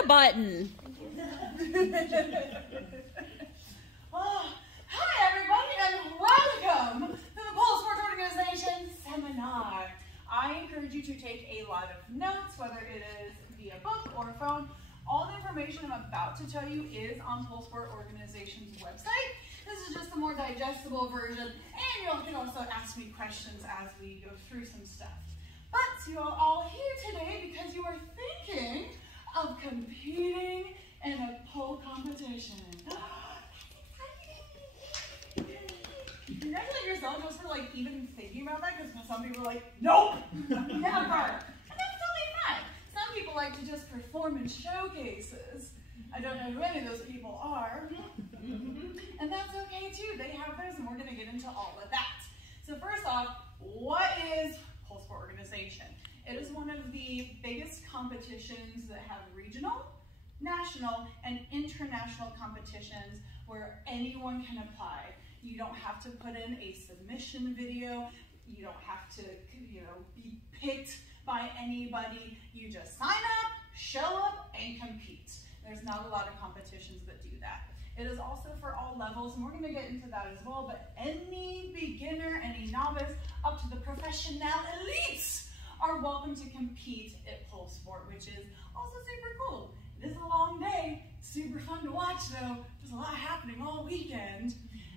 the button. Hi everybody and welcome to the Pole Sport Organization Seminar. I encourage you to take a lot of notes, whether it is via book or phone. All the information I'm about to tell you is on Pole Sport Organization's website. This is just a more digestible version, and you can also ask me questions as we go through some stuff. But you are all here today because you are thinking of competing in a pole competition. Congratulate yourself just for like even thinking about that, because some people are like, nope, never. And that's totally fine. Some people like to just perform in showcases. I don't know who any of those people are. And that's okay too. They have those, and we're going to get into all of that. So first off, what is Pole Sport Organization? It is one of the biggest competitions that have regional, national, and international competitions where anyone can apply. You don't have to put in a submission video. You don't have to, be picked by anybody. You just sign up, show up, and compete. There's not a lot of competitions that do that. It is also for all levels, and we're going to get into that as well, but any beginner, any novice, up to the professional elites are welcome to compete at Pole Sport, which is also super cool. It is a long day, super fun to watch though. There's a lot happening all weekend.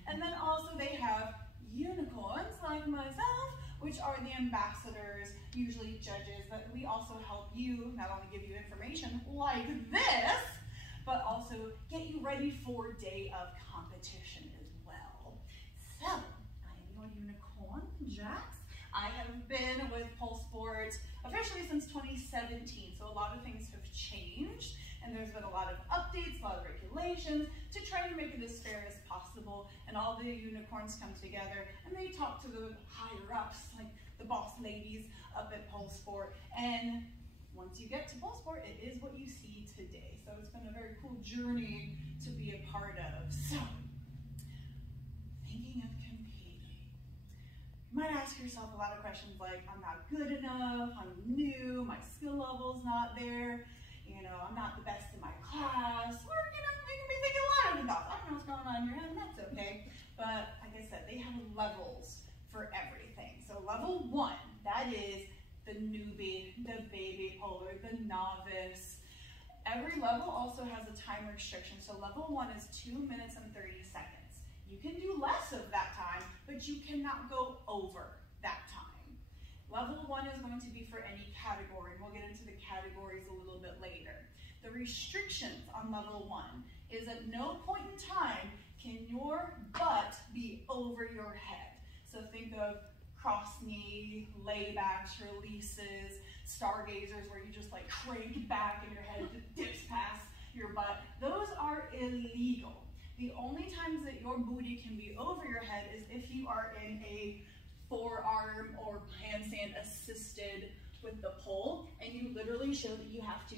And then also they have unicorns like myself, which are the ambassadors, usually judges, but we also help you not only give you information like this, but also get you ready for day of competition as well. So, I am your unicorn, Jax. I have been with Pole Sport officially since 2017, so a lot of things have changed, and there's been a lot of updates, a lot of regulations to try to make it as fair as possible, and all the unicorns come together and they talk to the higher ups, like the boss ladies up at Pole Sport, and once you get to Pole Sport, it is what you see today. So it's been a very cool journey to be a part of. So, thinking of competing. You might ask yourself a lot of questions like, I'm not good enough, I'm new, my skill level's not there, I'm not the best in my class, or, you can be thinking a lot of thoughts. I don't know what's going on in your head, and that's okay. But like I said, they have levels for everything. So level 1, that is the newbie, the baby poler, the novice. Every level also has a time restriction. So level 1 is 2 minutes and 30 seconds. You can do less of that time, but you cannot go over that time. Level 1 is going to be for any category. We'll get into the categories a little bit later. The restrictions on level 1 is at no point in time can your butt be over your head. So think of cross knee, laybacks, releases, stargazers where you just like crank back and your head dips past your butt. Those are illegal. The only times that your booty can be over your head is if you are in a forearm or handstand assisted with the pole, and you literally show that you have to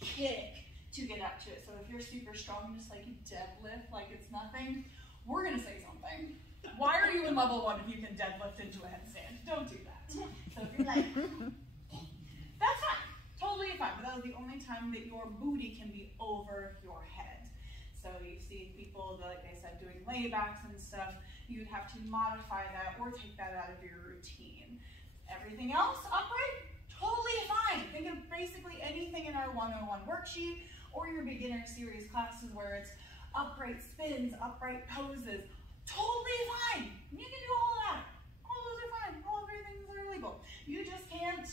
kick to get up to it. So if you're super strong, just like deadlift like it's nothing, we're gonna say something. Why are you in level 1 if you can deadlift into a headstand? Don't do that. So if you're like, that's fine, totally fine, but that was the only time that your booty can be over your head. So you see people, like I said, doing laybacks and stuff, you'd have to modify that or take that out of your routine. Everything else, upright, totally fine. Think of basically anything in our 101 worksheet or your beginner series classes where it's upright spins, upright poses, totally fine. You can do all of that. All those are fine. All of your things are legal. You just can't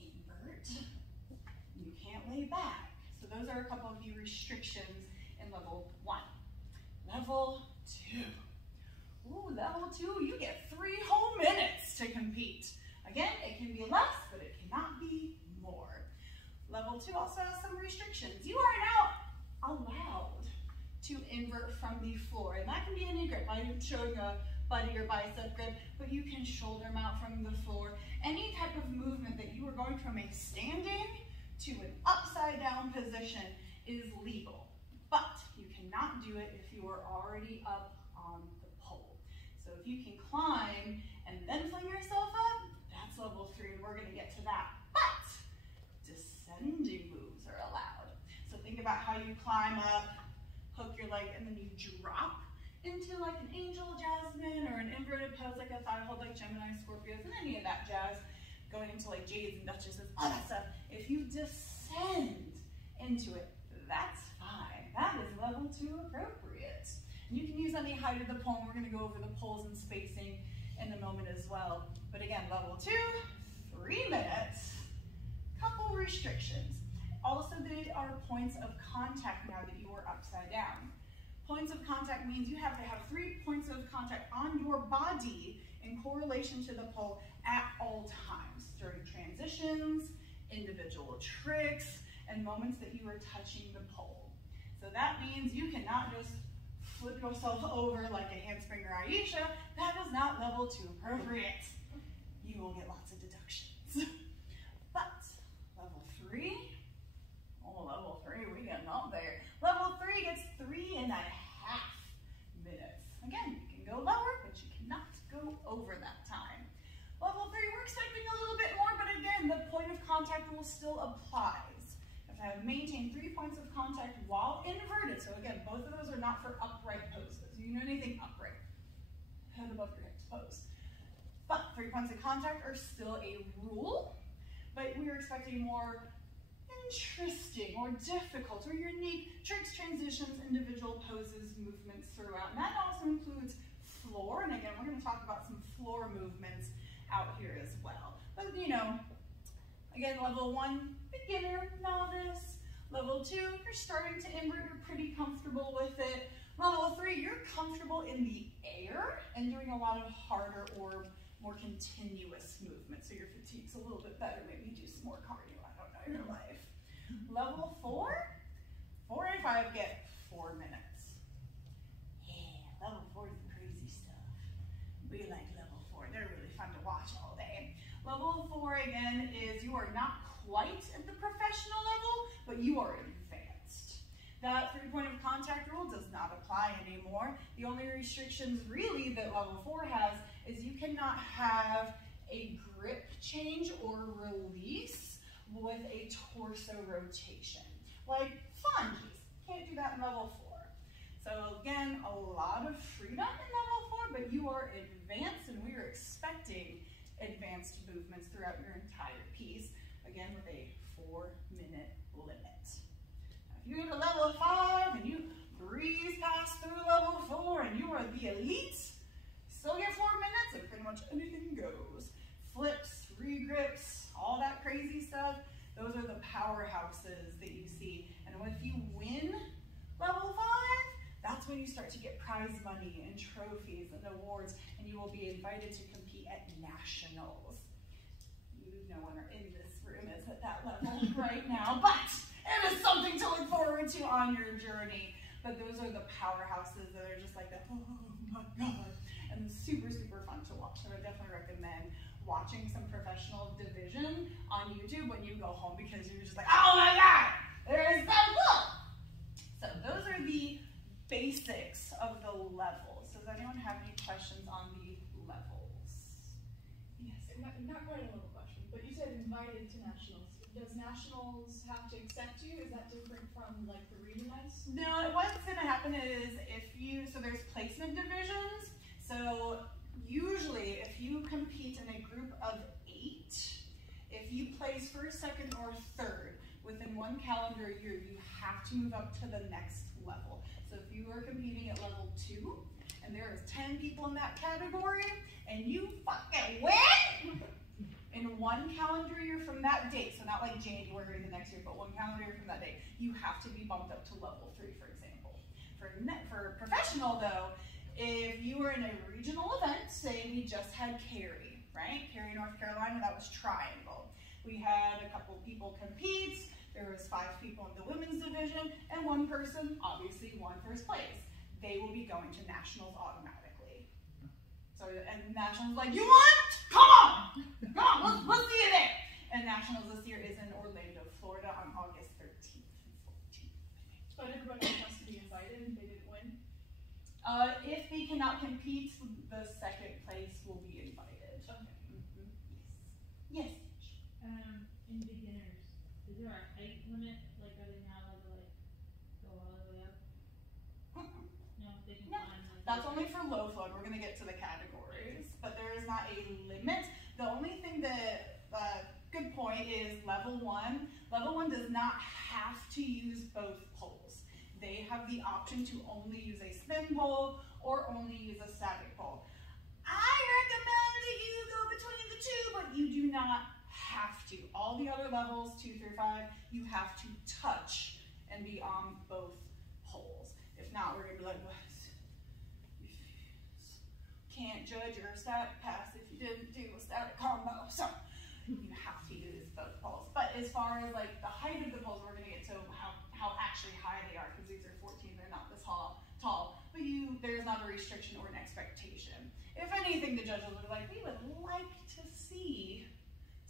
invert. You can't lay back. So those are a couple of the restrictions in level 1. Level 2. Ooh, level 2, you get 3 whole minutes to compete. Again, it can be less, but it cannot be more. Level 2 also has some restrictions. You are now allowed to invert from the floor, and that can be any grip. I'm showing a buddy or bicep grip, but you can shoulder mount from the floor. Any type of movement that you are going from a standing to an upside down position is legal, but you cannot do it if you are already up on the pole. So if you can climb and then fling yourself up, that's level 3, and we're going to get to that. But descending about how you climb up, hook your leg, and then you drop into like an angel jasmine or an inverted pose like a thigh hold like Gemini, Scorpios, and any of that jazz, going into like jades and duchesses, all that stuff. If you descend into it, that's fine. That is level 2 appropriate. And you can use any height of the pole. We're going to go over the poles and spacing in a moment as well. But again, level 2, 3 minutes, couple restrictions. Also, they are points of contact now that you are upside down. Points of contact means you have to have 3 points of contact on your body in correlation to the pole at all times, during transitions, individual tricks, and moments that you are touching the pole. So that means you cannot just flip yourself over like a handspring or Aisha. That is not level 2 appropriate. You will get lots of deductions. But level 3, oh, level 3, we're getting up there. Level 3 gets 3.5 minutes. Again, you can go lower, but you cannot go over that time. Level 3, we're expecting a little bit more, but again, the point of contact rule still applies. If I have maintained 3 points of contact while inverted, so again, both of those are not for upright poses. You know anything upright, head above your hips pose. But 3 points of contact are still a rule, but we are expecting more interesting or difficult or unique tricks, transitions, individual poses, movements throughout. And that also includes floor. And again, we're going to talk about some floor movements out here as well. But you know, again, level 1, beginner, novice. Level 2, you're starting to invert, you're pretty comfortable with it. Level 3, you're comfortable in the air and doing a lot of harder or more continuous movements. So your fatigue's a little bit better. Maybe do some more cardio, I don't know, your life. Level 4, 4 and 5 get 4 minutes. Yeah, level 4 is the crazy stuff. We like level 4. They're really fun to watch all day. Level 4, again, is you are not quite at the professional level, but you are advanced. That 3-point of contact rule does not apply anymore. The only restrictions really that level 4 has is you cannot have a grip change or release with a torso rotation. Like lunges, can't do that in level 4. So again, a lot of freedom in level 4, but you are advanced and we are expecting advanced movements throughout your entire piece, again with a 4-minute limit. Now, if you get to level 5 and you breeze past through level 4 and you are the elite, still get 4 minutes and pretty much anything goes. Flips, regrips, all that crazy stuff, those are the powerhouses that you see. And if you win level 5, that's when you start to get prize money and trophies and awards, and you will be invited to compete at nationals. No one in this room is at that level right now, but it is something to look forward to on your journey. But those are the powerhouses that are just like that, oh my God, and super, super fun to watch. So I definitely recommend watching some professional division on YouTube when you go home, because you're just like, oh my God, there is so cool. So those are the basics of the levels. Does anyone have any questions on the levels? Yes. Not quite a level question, but you said invited to nationals. Does nationals have to accept you? Is that different from like the regionals? No, what's going to happen is so there's placement divisions. So usually if you compete in a group of 8, if you place first, second, or third within 1 calendar year, you have to move up to the next level. So if you are competing at level 2, and there is 10 people in that category, and you fucking win in 1 calendar year from that date, so not like January the next year, but 1 calendar year from that date, you have to be bumped up to level 3, for example. For professional though, if you were in a regional event, say we just had Cary, right? Cary, North Carolina, that was triangle. We had a couple people compete. There was 5 people in the women's division, and 1 person obviously won first place. They will be going to nationals automatically. So, and nationals like, you won? Come on! Come on, let's see you there. And nationals this year is in Orlando, Florida on August 13th and 14th. But everybody else has to be invited if they didn't win? If they cannot compete, the second place will be invited. Okay. Mm-hmm. Yes. Yes. In beginners, is there a height limit? Like, are they now allowed to like they can Yeah, climb. Like, that's only for low flow. We're gonna get to the categories, but there is not a limit. The only thing that, good point, is level 1. Level 1 does not have to use both poles. They have the option to only use a spin pole or only use a static pole. I recommend that you go between the two, but you do not have to. All the other levels, 2 through 5, you have to touch and be on both poles. If not, we're gonna be like, what? Can't judge your static pass if you didn't do a static combo. So you have to use both poles. But as far as like the height of the poles, we're gonna get to how actually high they are, because these are 14, they're not this tall. But there's not a restriction or an expectation. If anything, the judges would be like, we would like to see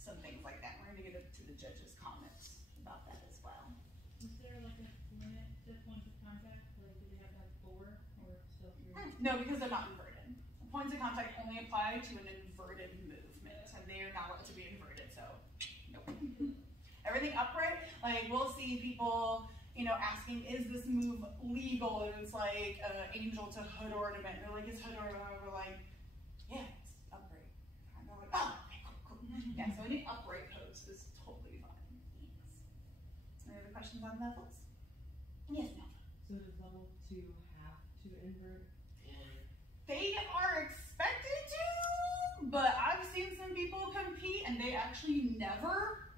some things like that. We're gonna get to the judges' comments about that as well. Is there like a limit to points of contact? Like, do they have like 4 or still 3? No, because they're not inverted. Points of contact only apply to an inverted movement, and they are not allowed to be inverted, so nope. Everything upright, like we'll see people, asking, is this move legal? And it's like angel to hood ornament. They're like, is hood ornament? We're like, yeah, it's upright. And they're like, oh, okay, cool. Yeah, so any upright pose is totally fine. Yes. Any other questions on levels? Yes, no. So does level 2 have to invert? They are expected to, but I've seen some people compete and they actually never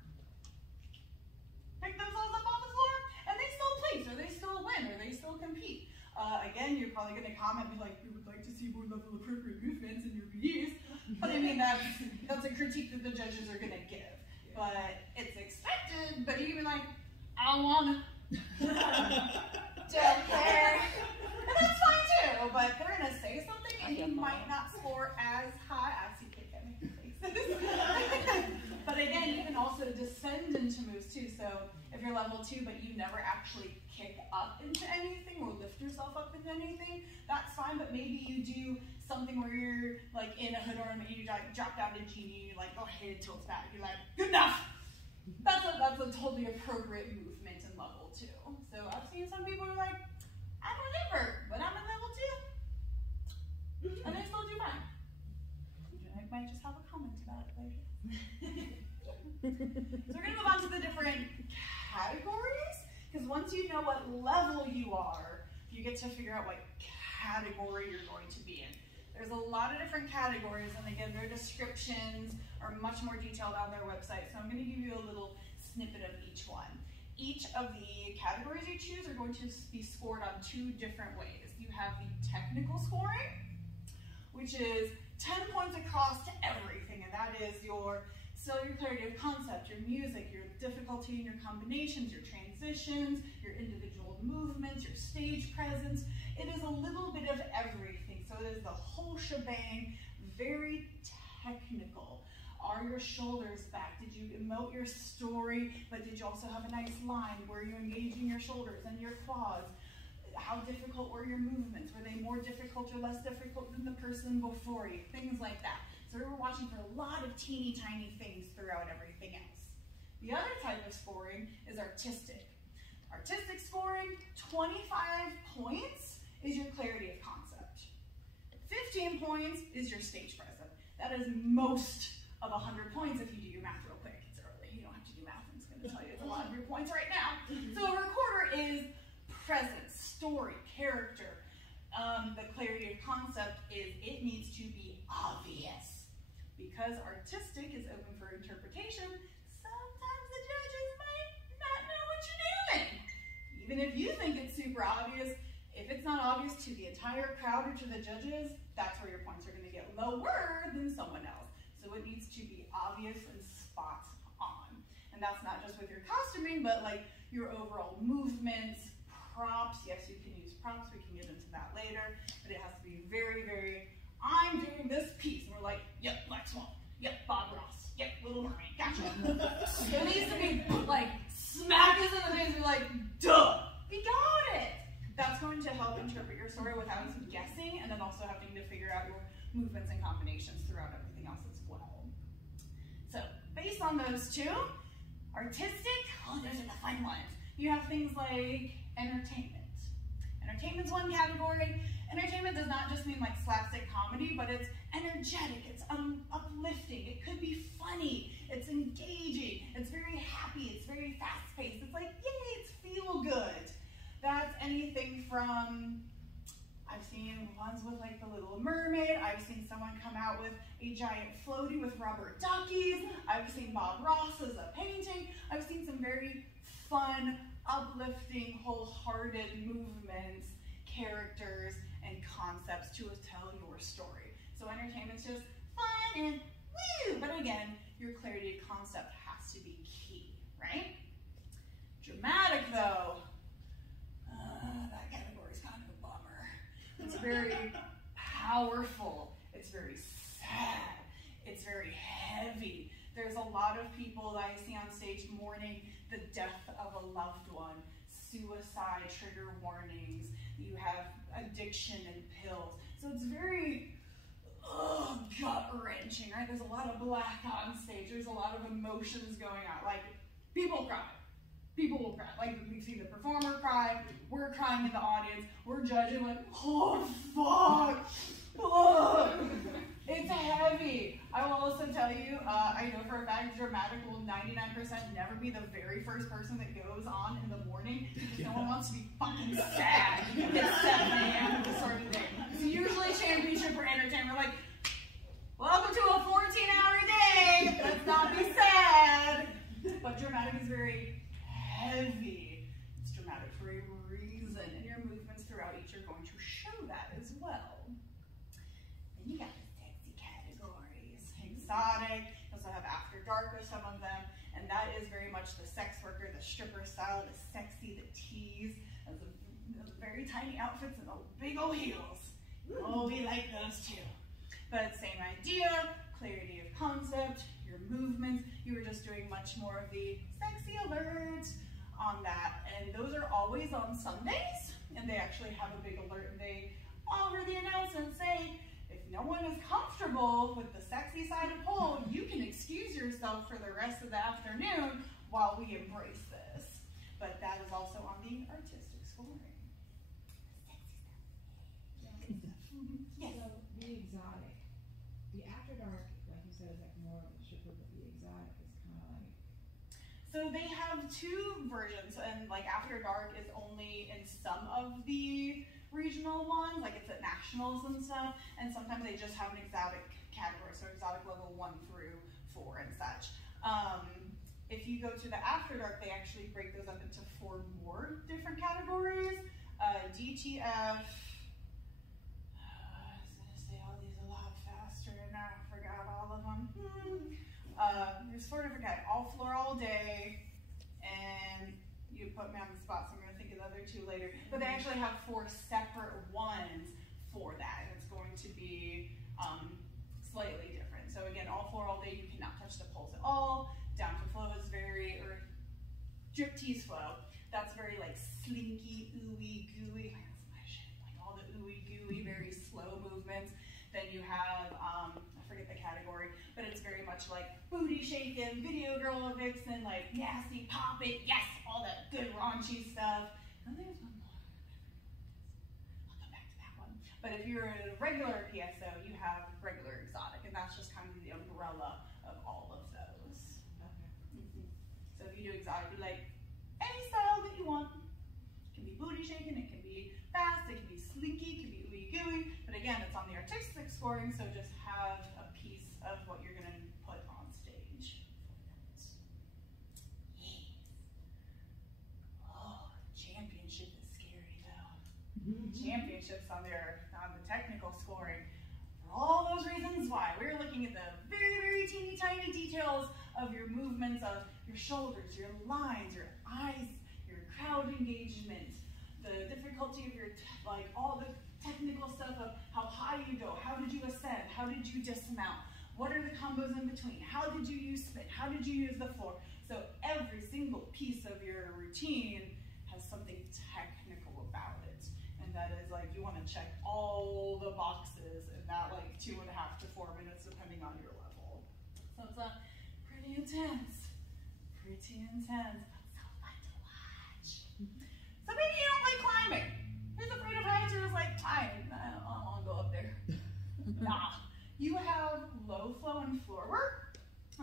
pick themselves up on the floor, and they still place, or they still win, or they still compete. Again, you're probably going to comment and be like, we would like to see more level appropriate movements in your PDs. But I mean, that's a critique that the judges are going to give. Yeah. But it's expected, but you can be like, I don't want to. Don't care. And that's fine too, but they're going to say something and you might not score as high. I see kick at me faces. But again, you can also descend into moves too. So if you're level 2, but you never actually kick up into anything or lift yourself up into anything, that's fine. But maybe you do something where you're like in a hood ornament, you drop down to genie, you like go ahead, tilts back. You're like, good enough. That's a totally appropriate movement in level 2. So I've seen some people who are like, I don't invert, but I'm in level 2. And they still do fine. I might just have a comment about it later. So we're going to move on to the different categories, because once you know what level you are, you get to figure out what category you're going to be in. There's a lot of different categories, and again, their descriptions are much more detailed on their website, so I'm going to give you a little snippet of each one. Each of the categories you choose are going to be scored on 2 different ways. You have the technical scoring, which is 10 points across to everything, and that is your cellular clarity of concept, your music, your difficulty in your combinations, your transitions, your individual movements, your stage presence. It is a little bit of everything, so it is the whole shebang, very technical. Are your shoulders back? Did you emote your story, but did you also have a nice line? Were you engaging your shoulders and your quads? How difficult were your movements? Were they more difficult or less difficult than the person before you? Things like that. So we were watching for a lot of teeny tiny things throughout everything else. The other type of scoring is artistic. Artistic scoring, 25 points is your clarity of concept. 15 points is your stage presence. That is most of 100 points if you do your math real quick. It's early, you don't have to do math, I'm just going to tell you it's a lot of your points right now. So a recorder is presence, story, character. The clarity of concept is it needs to be obvious. Because artistic is open for interpretation, sometimes the judges might not know what you're doing. Even if you think it's super obvious, if it's not obvious to the entire crowd or to the judges, that's where your points are going to get lower than someone else. So it needs to be obvious and spot on. And that's not just with your costuming, but like your overall movements, props. Yes, you can use props. We can get into that later. But it has to be very, very, I'm doing this piece. And we're like, yep, Black Swan. Yep, Bob Ross. Yep, Little Mermaid. Gotcha. So it needs to be like, smack us in the face and be like, duh, we got it. That's going to help interpret your story without us guessing, and then also having to figure out your movements and combinations throughout everything else as well. So based on those 2, artistic, oh, those are the fun ones. You have things like entertainment. Entertainment's one category. Entertainment does not just mean like slapstick comedy, but it's energetic, it's uplifting, it could be funny, it's engaging, it's very happy, it's very fast-paced, it's like, yay, it's feel good. That's anything from, I've seen ones with like the Little Mermaid, I've seen someone come out with a giant floaty with rubber duckies, I've seen Bob Ross as a painting, I've seen some very fun, uplifting, wholehearted movements, characters, and concepts to tell your story. So entertainment's just fun and woo, but again, your clarity of concept has to be key, right? Dramatic though, that category is kind of a bummer. It's very powerful, it's very sad, it's very heavy. There's a lot of people that I see on stage mourning the death of a loved one, suicide trigger warnings, you have addiction and pills. So it's very gut-wrenching, right? There's a lot of black on stage. There's a lot of emotions going on. Like, people cry. People will cry. Like, we've seen the performer cry. We're crying in the audience. We're judging like, oh, fuck. Oh. It's heavy. I will also tell you, I know for a fact dramatic will 99% never be the very first person that goes on in the morning because no one wants to be fucking sad at 7 a.m. this sort of thing. It's usually championship or entertainment. Like, welcome to a 14-hour day. Let's not be sad. But dramatic is very heavy. It's dramatic for a reason, and your movements throughout each are going to show that as well. Then you got the sexy categories. Exotic, you also have After Dark with some of them, and that is very much the sex worker, the stripper style, the sexy, the tease, and the very tiny outfits and the big old heels. Oh, we like those too. But same idea, clarity of concept, your movements, you were just doing much more of the sexy alert on that. And those are always on Sundays, and they actually have a big alert, and they over the announcement say, if no one is comfortable with the sexy side of pole, you can excuse yourself for the rest of the afternoon while we embrace this. But that is also on the artistic scoring. Sexy stuff. Yes. So the exotic, the After Dark, like you said, is like more of a stripper, but the exotic is kind of like. So they have two versions, and like After Dark is only in some of the regional ones, like it's at nationals and stuff, and sometimes they just have an exotic category, so exotic level 1 through 4 and such. If you go to the After Dark, they actually break those up into 4 more different categories. DTF, I was going to say all these a lot faster and I forgot all of them. There's 4 different categories, all floor, all day, and you put me on the spot, so I'm going to think of the other 2 later. But they actually have 4 separate ones for that, and it's going to be slightly different. So again, all floor, all day, you cannot touch the poles at all. Down to flow is very, or drip tease flow, that's very like slinky, ooey, gooey. That's my shit. Like all the ooey, gooey, very slow movements. Then you have, I forget the category, but it's very much like booty shaking, video girl vixen, like nasty, pop it, yes, all that good raunchy stuff. And there's one more. I'll come back to that one. But if you're a regular PSO, you have regular exotic, and that's just kind of the umbrella of all of those. Okay. So if you do exotic, you like any style that you want. It can be booty shaking, it can be fast, it can be slinky, it can be ooey gooey. But again, it's on the artistic scoring, so just have a piece of what you're gonna put on stage for that. Yes. Oh, championship is scary though. Championships on the technical scoring. For all those reasons why, we're looking at the very, very teeny tiny details of your movements, of your shoulders, your lines, your eyes, your crowd engagement, the difficulty of your, like all the technical stuff of how high you go, how did you ascend, how did you dismount, what are the combos in between, how did you use spin, how did you use the floor. So every single piece of your routine has something technical about it. And that is like, you want to check all the boxes in that like 2.5 to 4 minutes depending on your level. So it's pretty intense. Pretty intense, but so fun to watch. So maybe you don't like climbing. Here's a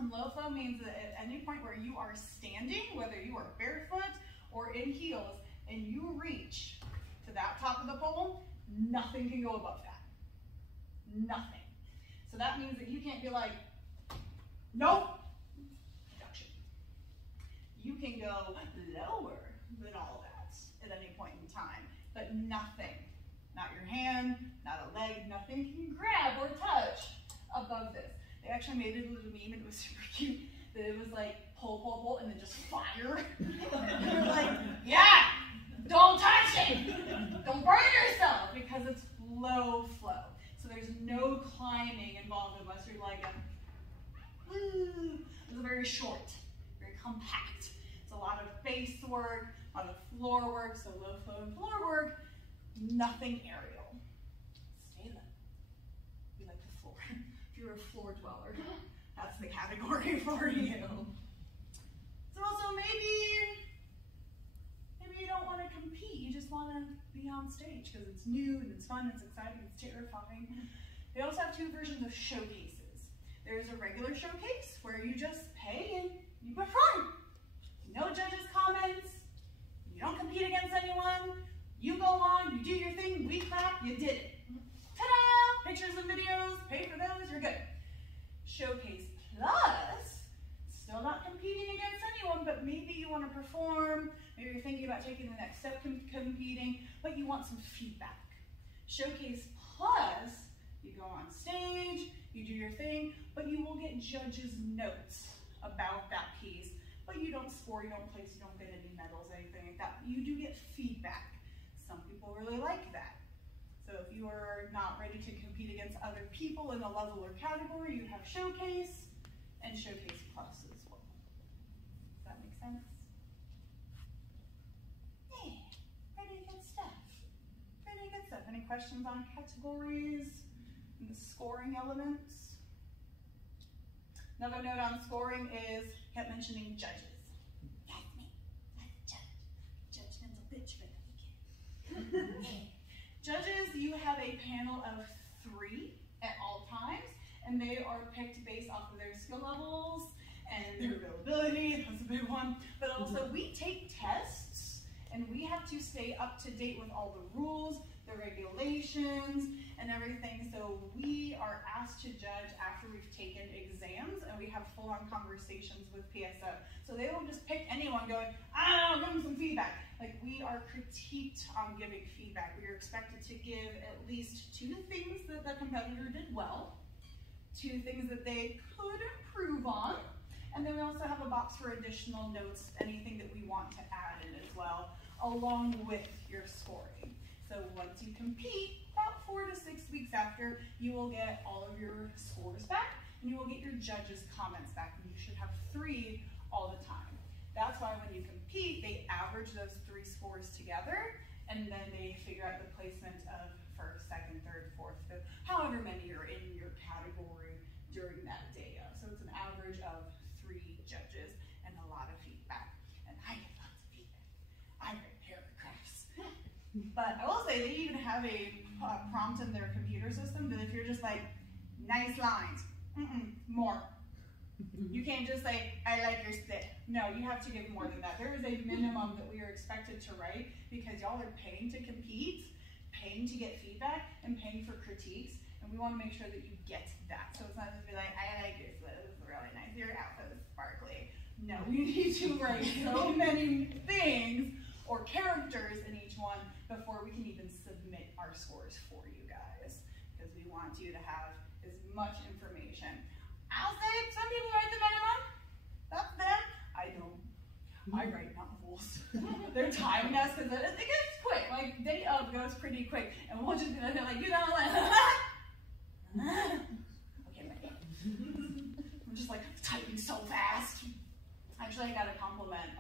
from low flow means that at any point where you are standing, whether you are barefoot or in heels, and you reach to that top of the pole, nothing can go above that. Nothing. So that means that you can't be like, nope, deduction. You can go lower than all that at any point in time, but nothing, not your hand, not a leg, nothing can grab or touch above this. They actually made it a little meme, and it was super cute, that it was like pull, pull, pull, and then just fire. And you're like, yeah, don't touch it. Don't burn yourself, because it's low flow. So there's no climbing involved unless you're like, it's very short, very compact. It's a lot of base work, a lot of floor work, so low flow and floor work, nothing aerial. Stay low. We like the floor. If you're a floor dweller, that's the category for you. So also maybe you don't want to compete, you just want to be on stage because it's new and it's fun, it's exciting, it's terrifying. They also have two versions of showcases. There's a regular showcase where you just pay and you perform. No judges' comments, you don't compete against anyone, you go on, you do your thing, we clap, you did it. Ta-da! Pictures and videos, pay for those, you're good. Showcase Plus, still not competing against anyone, but maybe you want to perform, maybe you're thinking about taking the next step competing, but you want some feedback. Showcase Plus, you go on stage, you do your thing, but you will get judges' notes about that piece, but you don't score, you don't place, you don't get any medals, anything like that. You do get feedback. Some people really like that. So if you are not ready to compete against other people in a level or category, you have Showcase and Showcase Plus as well. Does that make sense? Yeah, pretty good stuff. Pretty good stuff. Any questions on categories and the scoring elements? Another note on scoring is, kept mentioning judges. That's me. That's a judge. Judgmental bitch, but okay. Judges, you have a panel of 3 at all times, and they are picked based off of their skill levels and their availability. That's a big one. But also, we take tests, and we have to stay up to date with all the rules, the regulations, and everything. So we are asked to judge after we've taken exams, and we have full-on conversations with PSO. So they won't just pick anyone going, I don't know, give them some feedback. Like, we are critiqued on giving feedback. We are expected to give at least 2 things that the competitor did well, 2 things that they could improve on, and then we also have a box for additional notes, anything that we want to add in as well, along with your scoring. So once you compete, about 4 to 6 weeks after, you will get all of your scores back, and you will get your judges' comments back, and you should have 3 all the time. That's why when you compete, they average those 3 scores together, and then they figure out the placement of 1st, 2nd, 3rd, 4th, 5th, however many are in your category during that day. So it's an average of 3 judges and a lot of feedback. And I get lots of feedback. I write paragraphs. But I will say they even have a prompt in their computer system that if you're just like, nice lines, more. You can't just say, I like your spit. No, you have to give more than that. There is a minimum that we are expected to write because y'all are paying to compete, paying to get feedback, and paying for critiques, and we want to make sure that you get that. So it's not just be like, I like your spit, this is really nice, your outfit is sparkly. No, we need to write so many things or characters in each one before we can even submit our scores for you guys, because we want you to have as much information. I'll say some people write the minimum. That's them. I don't. I write novels. They're timing us because it gets quick. Like, day of goes pretty quick. And we'll just be like, you know, like, okay, ready. I'm just like typing so fast. Actually, I got a compliment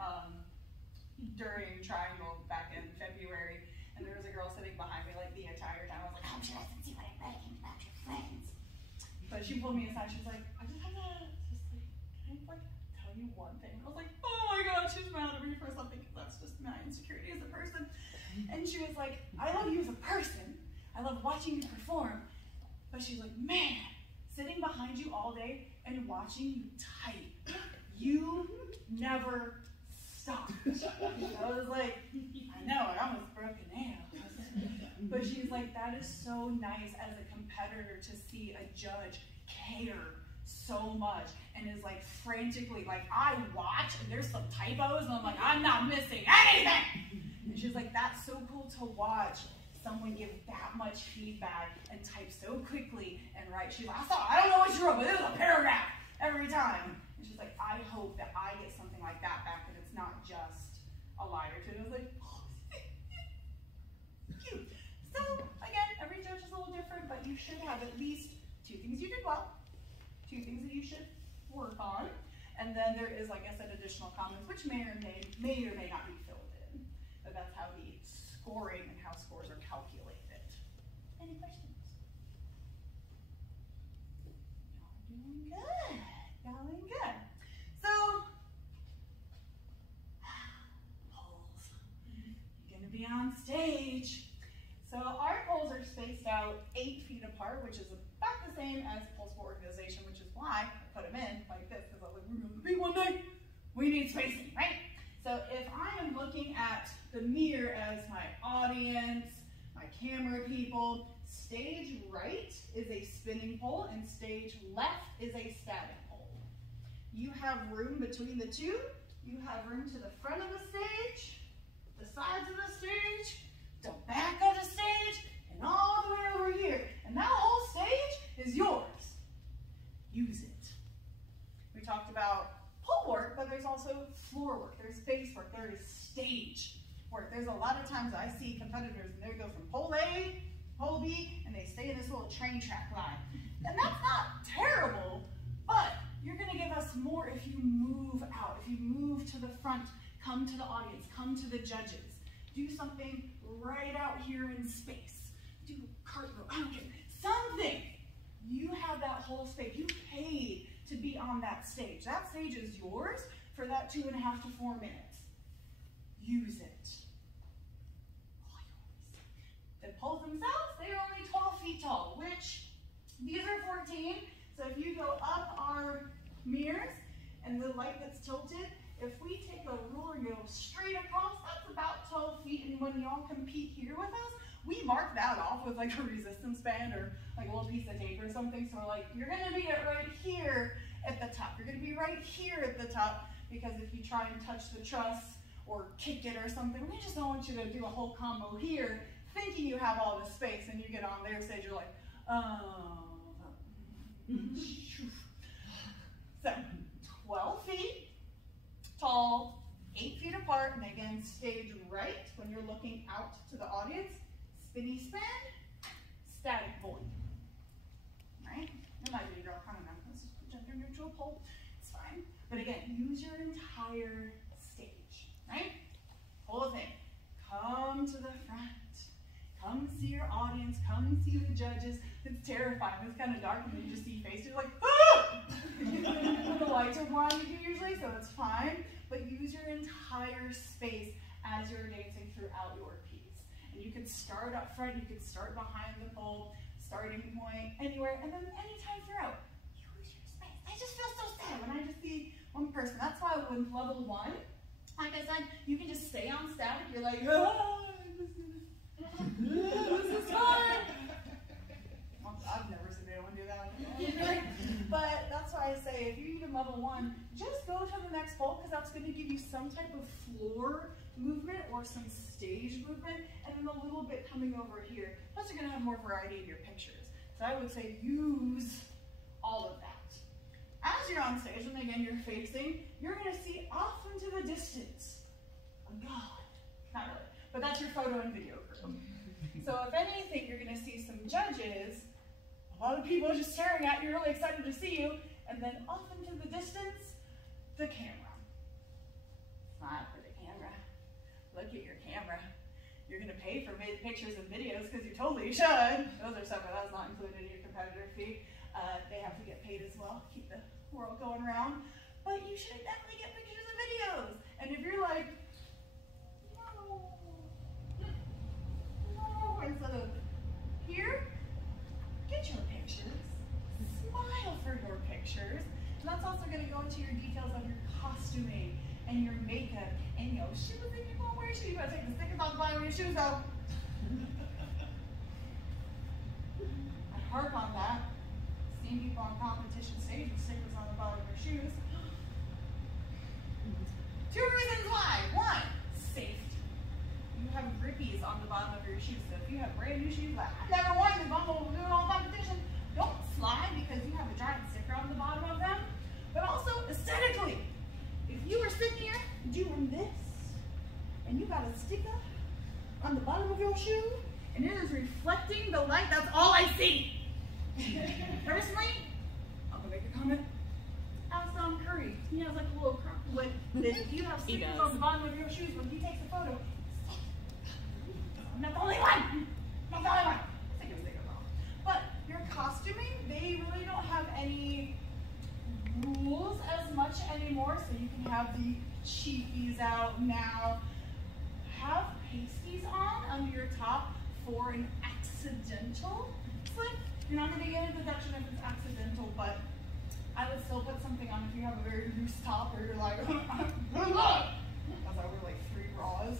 during Triangle back in February. And there was a girl sitting behind me like the entire time. I was like, oh, she doesn't see what I'm writing about your friends. But she pulled me aside. She was like, I just have to can I like tell you one thing? I was like, oh my god, she's mad at me for something because that's just my insecurity as a person. And she was like, I love you as a person. I love watching you perform. But she's like, man, sitting behind you all day and watching you type. You never stopped. I was like, I know, I almost broke a nail. But she's like, that is so nice as a competitor to see a judge care so much and is like frantically, like I watch and there's some typos and I'm like, I'm not missing anything. And she's like, that's so cool to watch someone give that much feedback and type so quickly and write. She's like, I don't know what you wrote, but this is a paragraph every time. And she's like, I hope that I get something like that back, and it's not just a line or two. And I was like, oh, cute. So again, every judge is a little different, but you should have at least 2 things you did well, 2 things that you should work on, and then there is, like I said, additional comments, which may or may not be filled in. But that's how the scoring and how scores are calculated. Any questions? Y'all doing good. Y'all doing good. So, polls. You're gonna be on stage. So our polls are spaced out 8 feet apart, which is about the same as polls for organization, which is why I put them in like this, because I was like, we're gonna be one day. We need spacing, right? So if I am looking at the mirror as my audience, my camera people, stage right is a spinning pole and stage left is a static pole. You have room between the two. You have room to the front of the stage, the sides of the stage, the back of the stage, and all the way over here. And that whole stage is yours. Use it. We talked about pole work, but there's also floor work, there's base work, there is stage work. There's a lot of times I see competitors and they go from pole A, pole B, and they stay in this little train track line. And that's not terrible, but you're gonna give us more if you move out, if you move to the front, come to the audience, come to the judges. Do something right out here in space. Do a cartwheel, I don't care, something. You have that whole space. You paid to be on that stage. That stage is yours for that 2.5 to 4 minutes. Use it. The poles themselves, they are only 12 feet tall, which these are 14. So if you go up our mirrors and the light that's tilted, if we take a ruler and go straight across, that's about 12 feet. And when y'all compete here with us, we mark that off with like a resistance band or like a little piece of tape or something. So we're like, you're gonna be right here at the top. You're gonna be right here at the top, because if you try and touch the truss or kick it or something, we just don't want you to do a whole combo here, thinking you have all this space, and you get on their stage, you're like, oh. So, 12 feet tall, 8 feet apart, and again, stage right when you're looking out to the audience, spinny spin, static bowling, right? It might be a girl, I don't know, let's just put gender neutral pole, it's fine. But again, use your entire stage, right? Whole thing, come to the front, come see your audience, come see the judges. It's terrifying, it's kind of dark, and then you just see faces like, ah! The lights are blinding you usually, so it's fine. But use your entire space as you're dancing throughout your piece. And you could start up front, you could start behind the pole, starting point, anywhere, and then anytime throughout, use your space. I just feel so sad when I just see one person. That's why with level 1, like I said, you can just stay on static. You're like, ah, this is hard. I've never seen anyone do that. But that's why I say, if you're even level 1, just go to the next pole, because that's going to give you some type of floor movement or some stage movement, and then a little bit coming over here. Plus, you're going to have more variety in your pictures. So I would say use all of that. As you're on stage, and again, you're facing, you're going to see off into the distance a god. Not really, but that's your photo and video crew. So if anything, you're going to see some judges, a lot of people just staring at you, really excited to see you, and then off into the distance, the camera. Smile for the camera. Look at your camera. You're going to pay for pictures and videos, because you totally should. Those are separate. That's not included in your competitor fee. They have to get paid as well, keep the world going around. But you should definitely get pictures and videos. And if you're like, no, instead of here, get your pictures. Smile for your pictures. competition, you gotta take the stickers off the bottom of your shoes though. I harp on that. Seeing people on competition stage with stickers on the bottom of their shoes. 2 reasons why. 1, safety. You have grippies on the bottom of your shoes. So if you have brand new shoes, like I've never worn them, I'm gonna do it on competition. Don't slide because you have a giant sticker on the bottom of them. But also aesthetically, if you were sitting here doing this, and you got a sticker on the bottom of your shoe, and it is reflecting the light, that's all I see. Personally, I'm gonna make a comment. Ask Don Curry. He has like a little crock that if you have stickers on the bottom of your shoes when he takes a photo. I'm not the only one. Not the only one. Stickers off. But your costuming, they really don't have any rules as much anymore, so you can have the cheapies out now. Have pasties on under your top for an accidental slip. You're not going to get a deduction if it's accidental, but I would still put something on if you have a very loose top or you're like, good luck! Because I wear like 3 bras.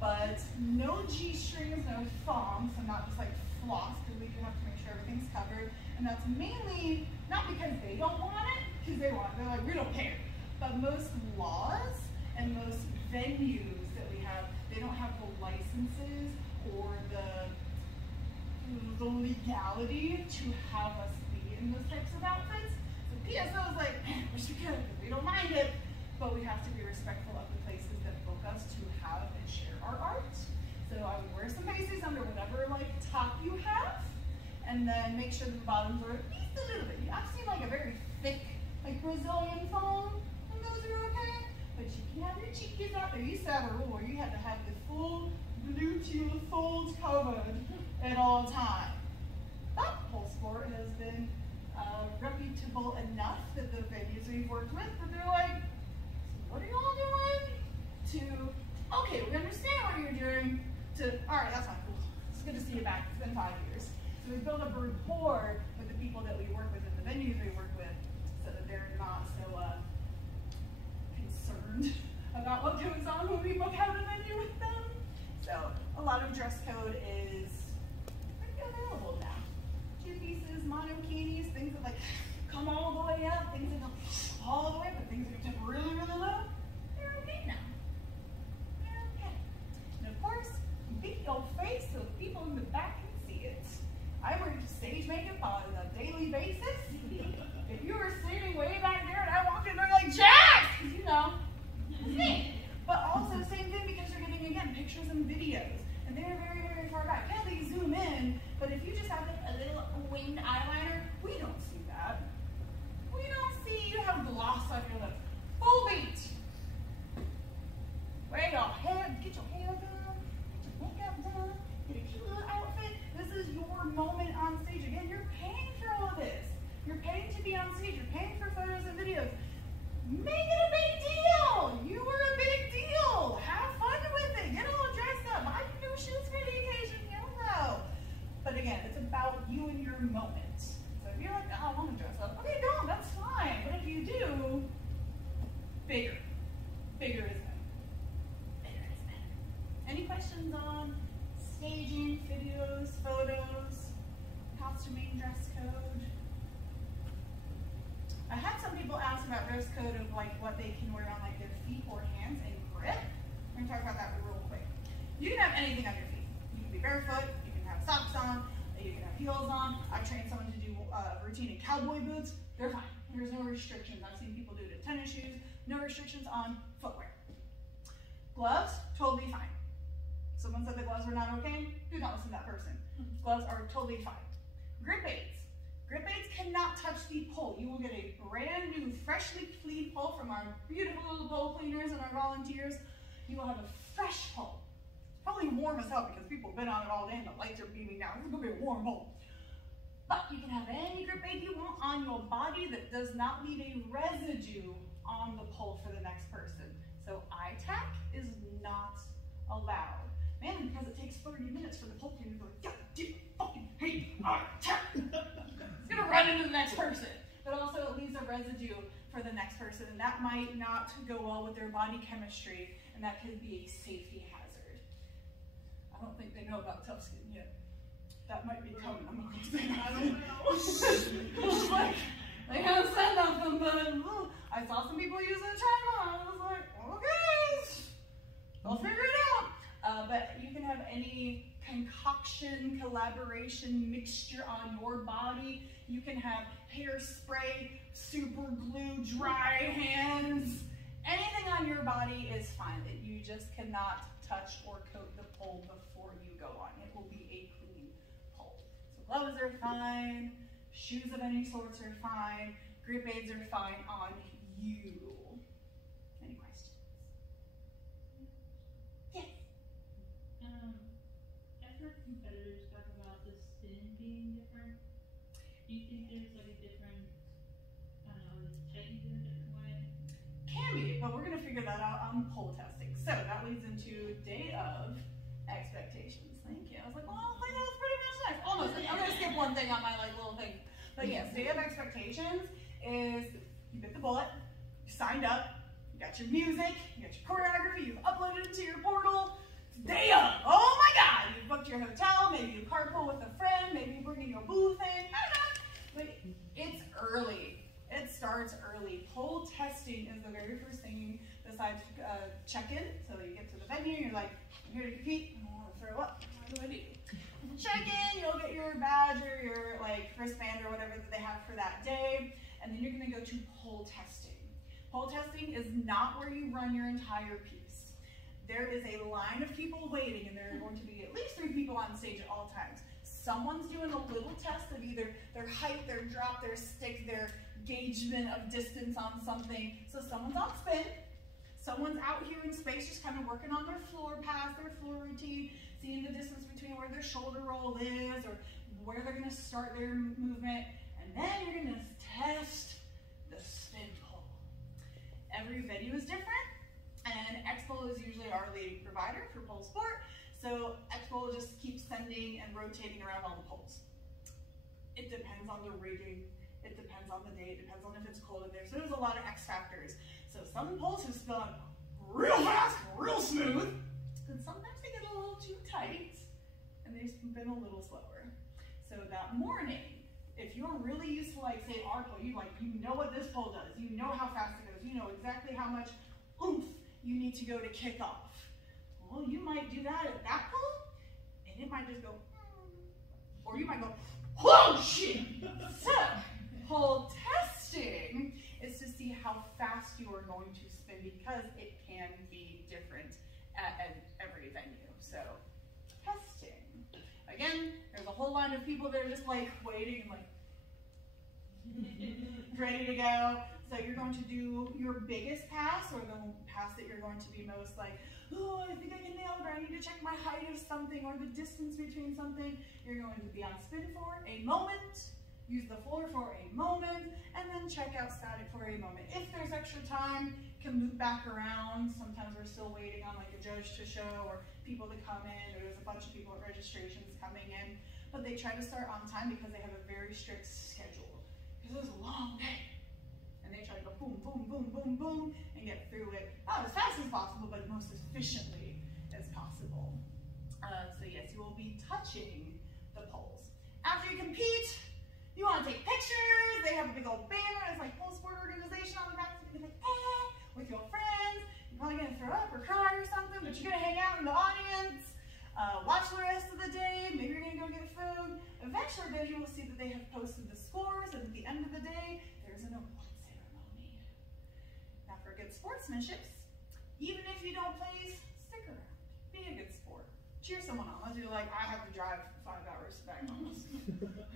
But no G-strings, no thongs, and not just like floss, because we do have to make sure everything's covered. And that's mainly not because they don't want it, because they want it. They're like, we don't care. But most laws and most venues that we have, they don't have the licenses or the legality to have us be in those types of outfits. So PSO is like, wish we could, we don't mind it, but we have to be respectful of the places that book us to have and share our art. So I would wear some pasties under whatever like top you have, and then make sure that the bottoms are at least a little bit. I've seen like a very thick, like Brazilian foam, and those are okay. But you can have your cheekies out there. You used to have a rule where you had to have the full gluteal folds covered at all times. That whole sport has been reputable enough that the venues we've worked with, that they're like, so what are y'all doing? To, okay, we understand what you're doing. To, all right, that's not cool. It's good to see you back. It's been 5 years. So we build up a rapport with the people that we work with and the venues we work with, so that they're not so concerned about what goes on when we book out a venue with them. So a lot of dress code is pretty available now. 2 pieces, monokinis, things that like come all the way up, things that go all the way up, but things that are really, really low, they're okay now. They're okay. And of course, beat your face so the people in the back can see it. I wear stage makeup on a daily basis. If you were sitting way back there and I walked in, they're like, Jax! You know, me. But also same thing because you're getting, again, pictures and videos. And they're very, very far back. Yeah, they zoom in, but if you just have a little winged eyeliner, we don't see that. We don't see you have gloss on your lips. Full beat. Wear your hair, get your hair done, get your makeup done, get a cute little outfit. This is your moment on stage. Again, you're paying for all of this. You're paying to be on stage. You're paying for photos and videos. Make it a big deal. You were a big deal. Have fun with it. Get all dressed up. Buy new shoes for the occasion. You don't know. But again, it's about you and your moment. So if you're like, oh, I want to dress up, okay, don't. That's fine. But if you do, bigger. Bigger is better. Bigger is better. Any questions on staging, videos, photos, costuming, dress code? I had some people ask about dress code of like what they can wear on like their feet or hands and grip. We're gonna talk about that real quick. You can have anything on your feet. You can be barefoot, you can have socks on, you can have heels on. I trained someone to do a routine in cowboy boots. They're fine. There's no restrictions. I've seen people do it in tennis shoes. No restrictions on footwear. Gloves, totally fine. Someone said the gloves were not okay. Do not listen to that person. Gloves are totally fine. Grip aids. Grip aids cannot touch the pole. You will get a brand new, freshly cleaned pole from our beautiful little pole cleaners and our volunteers. You will have a fresh pole. It's probably warm as hell because people have been on it all day and the lights are beaming down. This is going to be a warm pole. But you can have any grip aid you want on your body that does not leave a residue on the pole for the next person. So eye tack is not allowed. Man, because it takes 30 minutes for the pole cleaner to go, yeah, dude, fucking hate eye tack. It's gonna run into the next person. But also it leaves a residue for the next person, and that might not go well with their body chemistry, and and that could be a safety hazard. I don't think they know about tough skin yet. That might be coming. I'm not gonna say that. I don't know. Like, they haven't said nothing, but I saw some people using a trimmer. I was like, okay, I'll figure it out. But you can have any concoction, collaboration, mixture on your body. You can have hairspray, super glue, dry hands. Anything on your body is fine. You just cannot touch or coat the pole before you go on. It will be a clean pole. So gloves are fine. Shoes of any sorts are fine. Grip aids are fine on you. Any questions? Yes. I've heard competitors talk about the spin being different. Do you think there's like a different, I don't know, is it tightened in a different way? Can be, but we're going to figure that out on pole testing. So that leads into day of expectations. Thank you. I was like, well, I think that was pretty much nice. Almost. I'm going to skip one thing on my like little thing. But yes, day of expectations is you bit the bullet, you signed up, you got your music, you got your choreography, you've uploaded it to your portal. It's day of. Oh my God! You've booked your hotel, maybe you carpool with a friend, maybe you bring in your booth in. But it's early. It starts early. Pole testing is the very first thing besides check-in. So you get to the venue, you're like, I'm here to compete, I want to throw up. What do I do? Check-in, you'll get your badge or your like wristband or whatever that they have for that day, and then you're going to go to pole testing. Pole testing is not where you run your entire piece. There is a line of people waiting, and there are going to be at least 3 people on stage at all times. Someone's doing a little test of either their height, their drop, their stick, their engagement of distance on something. So someone's on spin, someone's out here in space just kind of working on their floor pass, their floor routine, seeing the distance between where their shoulder roll is or where they're going to start their movement, and then you're going to test the spin pole. Every venue is different, and Expo is usually our leading provider for pole sport, so Expo will just keep sending and rotating around all the poles. It depends on the rigging. It depends on the day, it depends on if it's cold in there. So there's a lot of X factors. So some poles have spun real fast, real smooth, and sometimes they get a little too tight and they spin a little slower. So that morning, if you're really used to like say our pole, you know what this pole does, you know how fast it goes, you know exactly how much oomph you need to go to kick off. Well, you might do that at that pole, and it might just go, or you might go, oh shit! So, pole testing is to see how fast you are going to spin because it can be different at every venue. So, testing. Again, there's a whole line of people that are just like waiting and like ready to go. So you're going to do your biggest pass or the pass that you're going to be most like, oh, I think I can nail it, or I need to check my height of something or the distance between something. You're going to be on spin for a moment, use the floor for a moment, and then check out static for a moment. If there's extra time, can loop back around. Sometimes we're still waiting on like a judge to show or people to come in, or there's a bunch of people at registrations coming in. But they try to start on time because they have a very strict schedule. Because it was a long day. And they try to go boom, boom, boom, boom, boom, and get through it, not as fast as possible, but most efficiently as possible. So yes, you will be touching the poles. After you compete, you want to take pictures. They have a big old banner. It's like Pole Sport Organization on the back. So you can be like, eh, with your friends. You're probably going to throw up or cry or something, but you're going to hang out in the audience. Watch the rest of the day. Maybe you're going to go get food. Eventually, though, you will see that they have posted the scores, and at the end of the day, there's an award ceremony. Now, for good sportsmanship, even if you don't place, stick around. Be a good sport. Cheer someone on. Unless you're like, I have to drive 5 hours back home.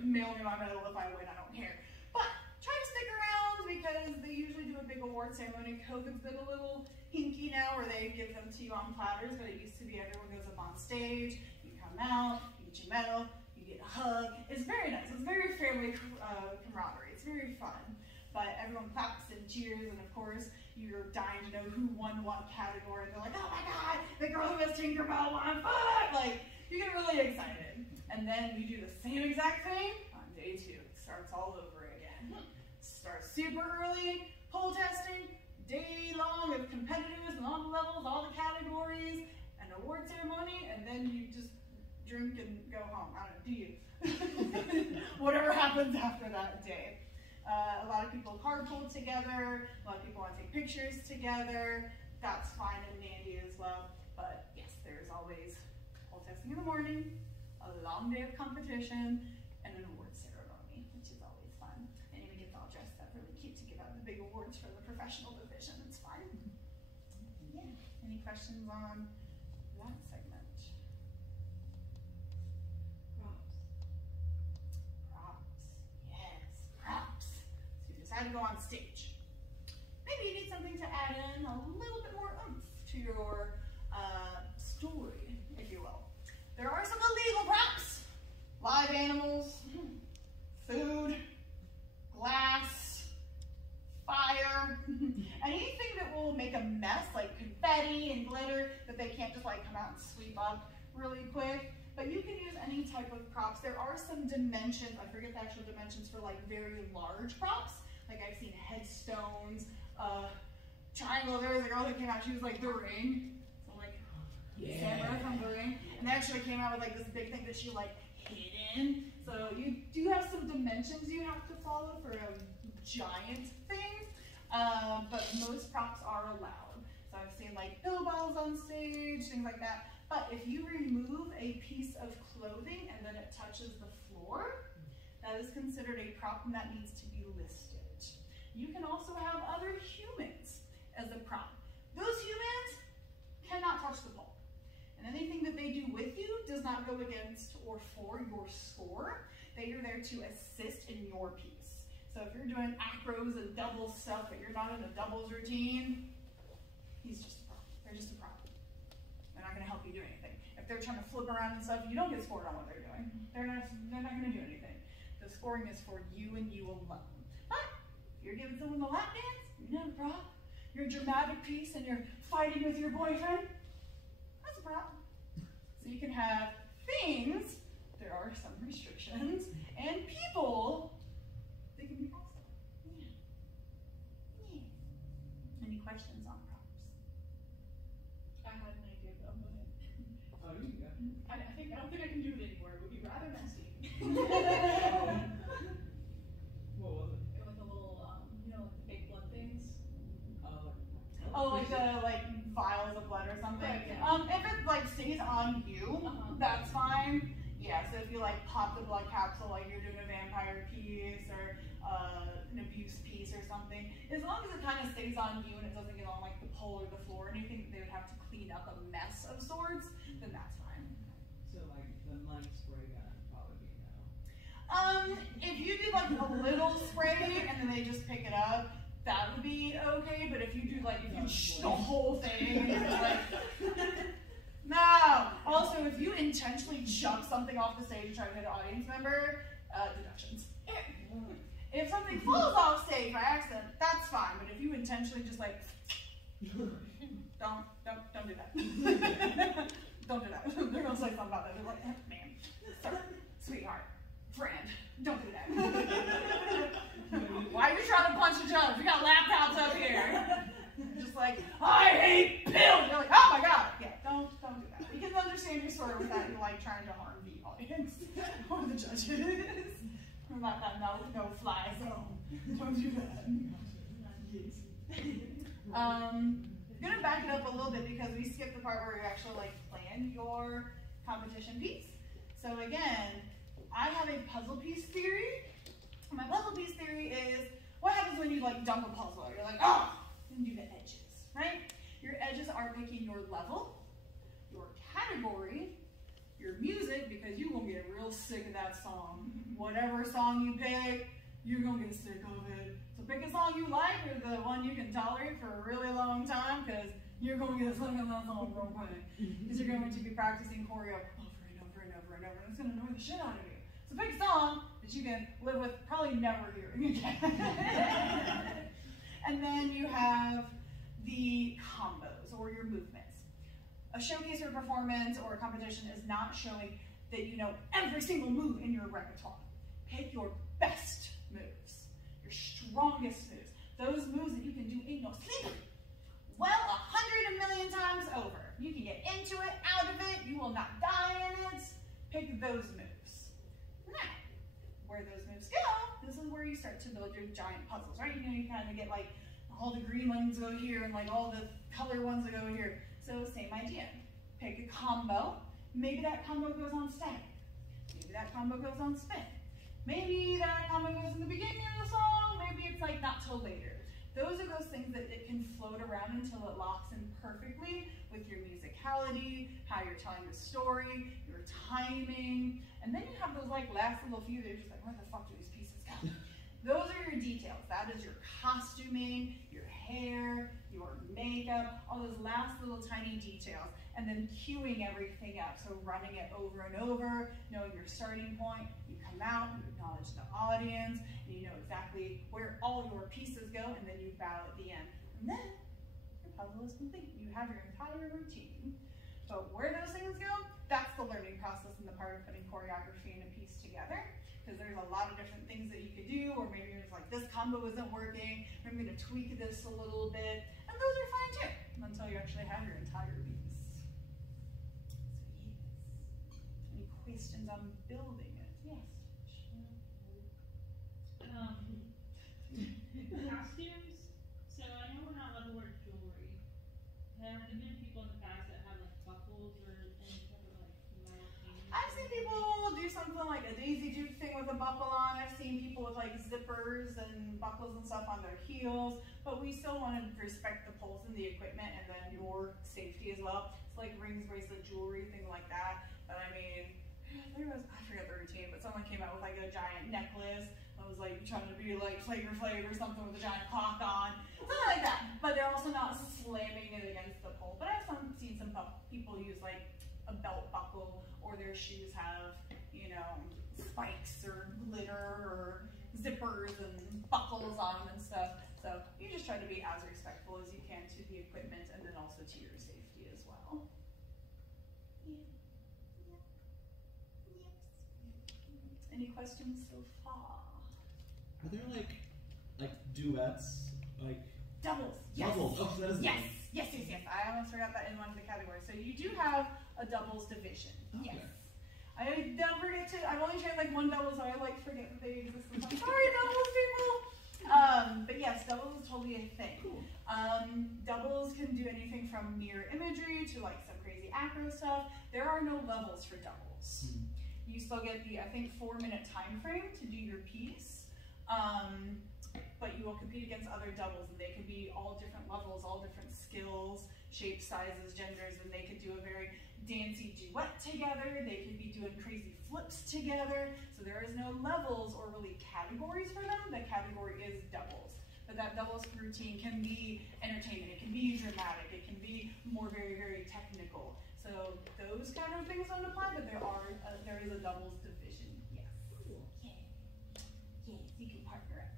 Mail me my medal if I win, I don't care. But try to stick around because they usually do a big award ceremony. COVID's been a little hinky now where they give them to you on platters, but it used to be everyone goes up on stage, you come out, you get your medal, you get a hug. It's very nice. It's very family camaraderie. It's very fun. But everyone claps and cheers, and of course, you're dying to know who won what category. They're like, oh my God, the girl who has Tinkerbell won, fuck! Like, you get really excited. And then we do the same exact thing on day 2. It starts all over again. Starts super early, pole testing, day long of competitors and all the levels, all the categories, an award ceremony, and then you just drink and go home. I don't know, do you? Whatever happens after that day. A lot of people carpool together, a lot of people want to take pictures together. That's fine and dandy as well. But yes, there's always pole testing in the morning, a long day of competition, and an award ceremony, which is always fun. And even gets all dressed up really cute to give out the big awards for the professional division. It's fun. Yeah. Any questions on that segment? Props. Yes, props. So you decide to go on stage. Maybe you need something to add in a little bit more oomph to your story, if you will. There are some illegal props. Live animals, food, glass, fire, anything that will make a mess, like confetti and glitter, that they can't just like come out and sweep up really quick. But you can use any type of props. There are some dimensions, I forget the actual dimensions for like very large props. Like I've seen headstones, triangle. There was a girl that came out, she was like the Ring. So like, Sandra from the Ring. And they actually came out with like this big thing that she like hid in. So you do have some dimensions you have to follow for a giant thing. But most props are allowed. So I've seen like pill balls on stage, things like that. But if you remove a piece of clothing and then it touches the floor, that is considered a prop and that needs to be listed. You can also have other humans as a prop. Those humans cannot touch the pole. And anything that they do with you does not go against or for your score. They are there to assist in your piece. So if you're doing acros and doubles stuff, but you're not in a doubles routine, he's just a prop. They're just a prop. They're not gonna help you do anything. If they're trying to flip around and stuff, you don't get scored on what they're doing. They're not gonna do anything. The scoring is for you and you alone. But if you're giving someone the lap dance, you're not a prop. You're a dramatic piece and you're fighting with your boyfriend, that's a prop. So you can have things, there are some restrictions, and people, they can be props. Yeah. Yeah. Any questions on props? I had an idea though, go ahead. Oh, you can go. I don't think I can do it anymore. It would be rather messy. What was it? With the little, you know, like the big blood things. Oh, like the vials of blood or something. Right, yeah. If it like stays on you, that's fine. Yeah. So if you like pop the blood capsule, like you're doing a vampire piece or an abuse piece or something, as long as it kind of stays on you and it doesn't get on like the pole or the floor or anything that they would have to clean up a mess of sorts, then that's fine. So like the money spray gun probably be no. If you do like a little spray and then they just pick it up, that would be okay. But if you do like, if you the whole thing, it's like, no. Also, if you intentionally chuck something off the stage and try to hit an audience member, deductions. If something falls off stage by accident, that's fine. But if you intentionally just like, don't do that. Don't do that. They're gonna say something about that. They're like, man, sir, sweetheart, friend, don't do that. Why are you trying to punch each other? We got laptops up here. Just like, I hate pills. You're like, oh my god. Yeah, don't do that. We can understand your story without you like trying to harm the audience or the judges. We're not that no fly zone. Don't do that. I'm gonna back it up a little bit because we skipped the part where you actually like plan your competition piece. So again, I have a puzzle piece theory. My puzzle piece theory is what happens when you like dump a puzzle. You're like, oh, then do the edges, right? Your edges are picking your level, your category, your music, because you're gonna get real sick of that song. Whatever song you pick, you're gonna get sick of it. So pick a song you like or the one you can tolerate for a really long time, because you're gonna get sick of that song real quick. Because you're going to be practicing choreo over and over and over and over, and it's gonna annoy the shit out of you. So pick a song that you can live with, probably never hearing again. And then you have the combos or your movements. A showcase or performance or a competition is not showing that you know every single move in your repertoire. Pick your best moves, your strongest moves. Those moves that you can do in your sleep, well, 100 million times over. You can get into it, out of it, you will not die in it. Pick those moves. Now, where those moves go, this is where you start to build your giant puzzles, right? You know, you kind of get like all the green ones go here and like all the color ones go here. So same idea. Pick a combo. Maybe that combo goes on static. Maybe that combo goes on spin. Maybe that combo goes in the beginning of the song. Maybe it's like not till later. Those are those things that it can float around until it locks in perfectly with your musicality, how you're telling the story, your timing. And then you have those like last little few that you're just like, where the fuck do these pieces go? Those are your details. That is your costuming, your hair, your makeup, all those last little tiny details. And then cueing everything up. So running it over and over, knowing your starting point. You come out, you acknowledge the audience, and you know exactly where all your pieces go, and then you bow at the end. And then your puzzle is complete. You have your entire routine. But where those things go, that's the learning process and the part of putting choreography in a piece together. Because there's a lot of different things that you could do, or maybe you're just like, this combo isn't working, I'm gonna tweak this a little bit. And those are fine too, until you actually have your entire piece. So yes. Any questions on building it? Yes. Costumes. So I know we're not allowed to wear jewelry. Have there been people in the past that have like buckles or any type of like metal thing? I've seen people do something like a Daisy Duke thing with a buckle on. I've seen people with like zippers and buckles and stuff on their heels, but we still want to respect the poles and the equipment and then your safety as well. It's like rings, bracelet, jewelry, thing like that. But I mean, there was, I forget the routine, but someone came out with like a giant necklace. I was like trying to be like Flavor Flav or something with a giant clock on. Something like that. But they're also not slamming it against the pole. But I've seen some people use like a belt buckle, or their shoes have, you know, spikes or glitter or zippers and buckles on them and stuff. So you just try to be as respectful as you can to the equipment and then also to your safety as well. Any questions so far? Are there like duets? Like Doubles. Yes. doubles. Oh, that is Yes. Yes. I almost forgot that in one of the categories. So you do have a doubles division. Okay. Yes. I never get to. I've only tried like one double, so I like forget that they exist. I'm sorry, doubles people. But yes, doubles is totally a thing. Cool. Doubles can do anything from mirror imagery to like some crazy acro stuff. There are no levels for doubles. You still get the, I think, 4-minute time frame to do your piece. But you will compete against other doubles, and they could be all different levels, all different skills, shapes, sizes, genders, and they could do a very dancey duet together. They could be doing crazy flips together. So there is no levels or really categories for them. The category is doubles. But that doubles routine can be entertainment, it can be dramatic, it can be more very, very technical. So those kind of things don't apply, but there is a doubles division. Yes. Cool. Yeah. Yes, you can partner up.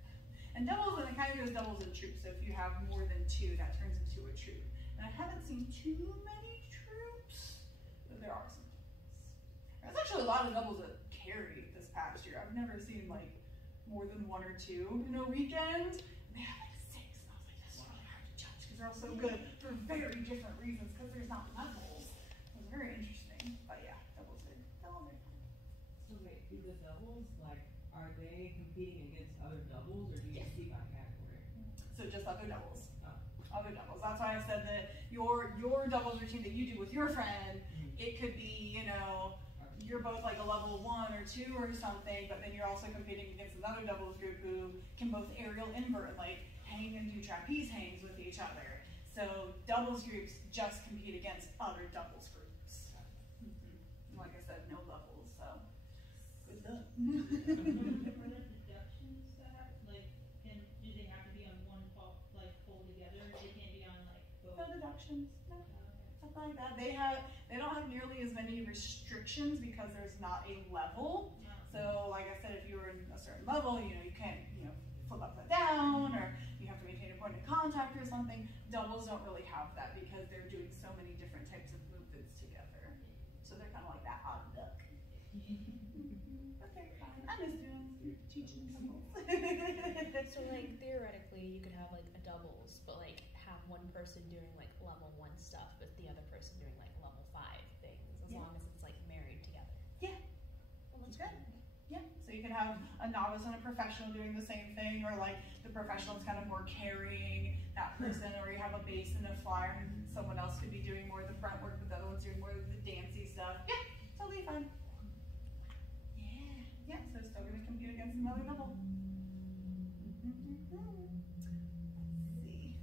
And doubles, and it kind of goes doubles and troops. So if you have more than 2, that turns into a troop. And I haven't seen too many troops, but there are some. There's actually a lot of doubles that carry this past year. I've never seen like more than 1 or 2 in a weekend. They have like 6, and I was like, that's really hard to judge because they're all so good for very different reasons because there's not levels. It was very interesting, but yeah, doubles are fun. So wait, do the doubles, like, are they competing against other doubles, or do you Yes. see by category? So just other doubles. Oh. Other doubles. That's why I said that your doubles routine that you do with your friend, it could be, you know, you're both like a level 1 or 2 or something, but then you're also competing against another doubles group who can both aerial invert, like hang and do trapeze hangs with each other. So doubles groups just compete against other doubles groups. Like I said, no levels, so good luck. Are there deductions that like do they have to be on one pole together? They can't be on like both. No deductions, no, Okay. something like that. They don't have nearly as many restrictions because there's not a level. No. So like I said, if you're in a certain level, you know, you can't, you know, flip upside down, or you have to maintain a point of contact or something. Doubles don't really have that because they're doing so many different types of movements together. So they're kind of like that odd duck. But they're fun. I miss doing teaching doubles. So like theoretically you could have like a doubles, but like have one person doing like level 1 stuff, but the other person doing like level 5 things, as long as it's like married together. Yeah. Well, that's Good. Yeah, so you can have a novice and a professional doing the same thing, or like the professional is kind of more carrying that person, or you have a bass and a flyer, and someone else could be doing more of the front work, but the other one's doing more of the dancey stuff. Yeah, totally fine. Yeah, so still going to compete against another double. Let's see.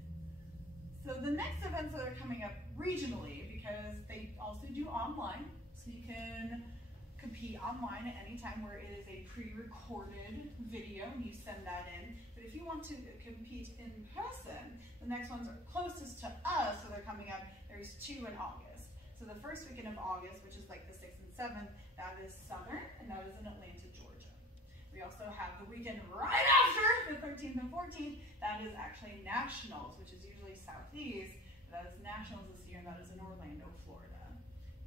So the next events that are coming up regionally, because they also do online, so you can compete online at any time where it is a pre-recorded video and you send that in. But if you want to compete in person, the next ones are closest to us, so they're coming up. There's 2 in August. So the first weekend of August, which is like the 6th and 7th, that is Southern, and that is in Atlanta, Georgia. We also have the weekend right after, the 13th and 14th, that is actually Nationals, which is usually Southeast. That is Nationals this year, and that is in Orlando, Florida.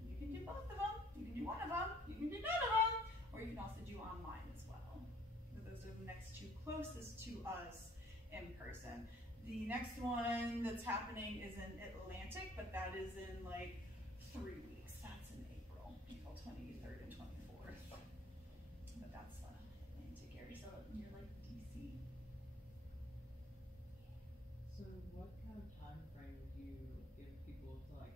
You can do both of them. You can do one of them. You can do none of them. Or you can also do online as well. So those are the next 2 closest to us in person. The next one that's happening is in Atlantic, but that is in like 3 weeks. That's in April 23rd and 24th. But that's Atlantic area, so you're like DC. So what kind of time frame would you give people to like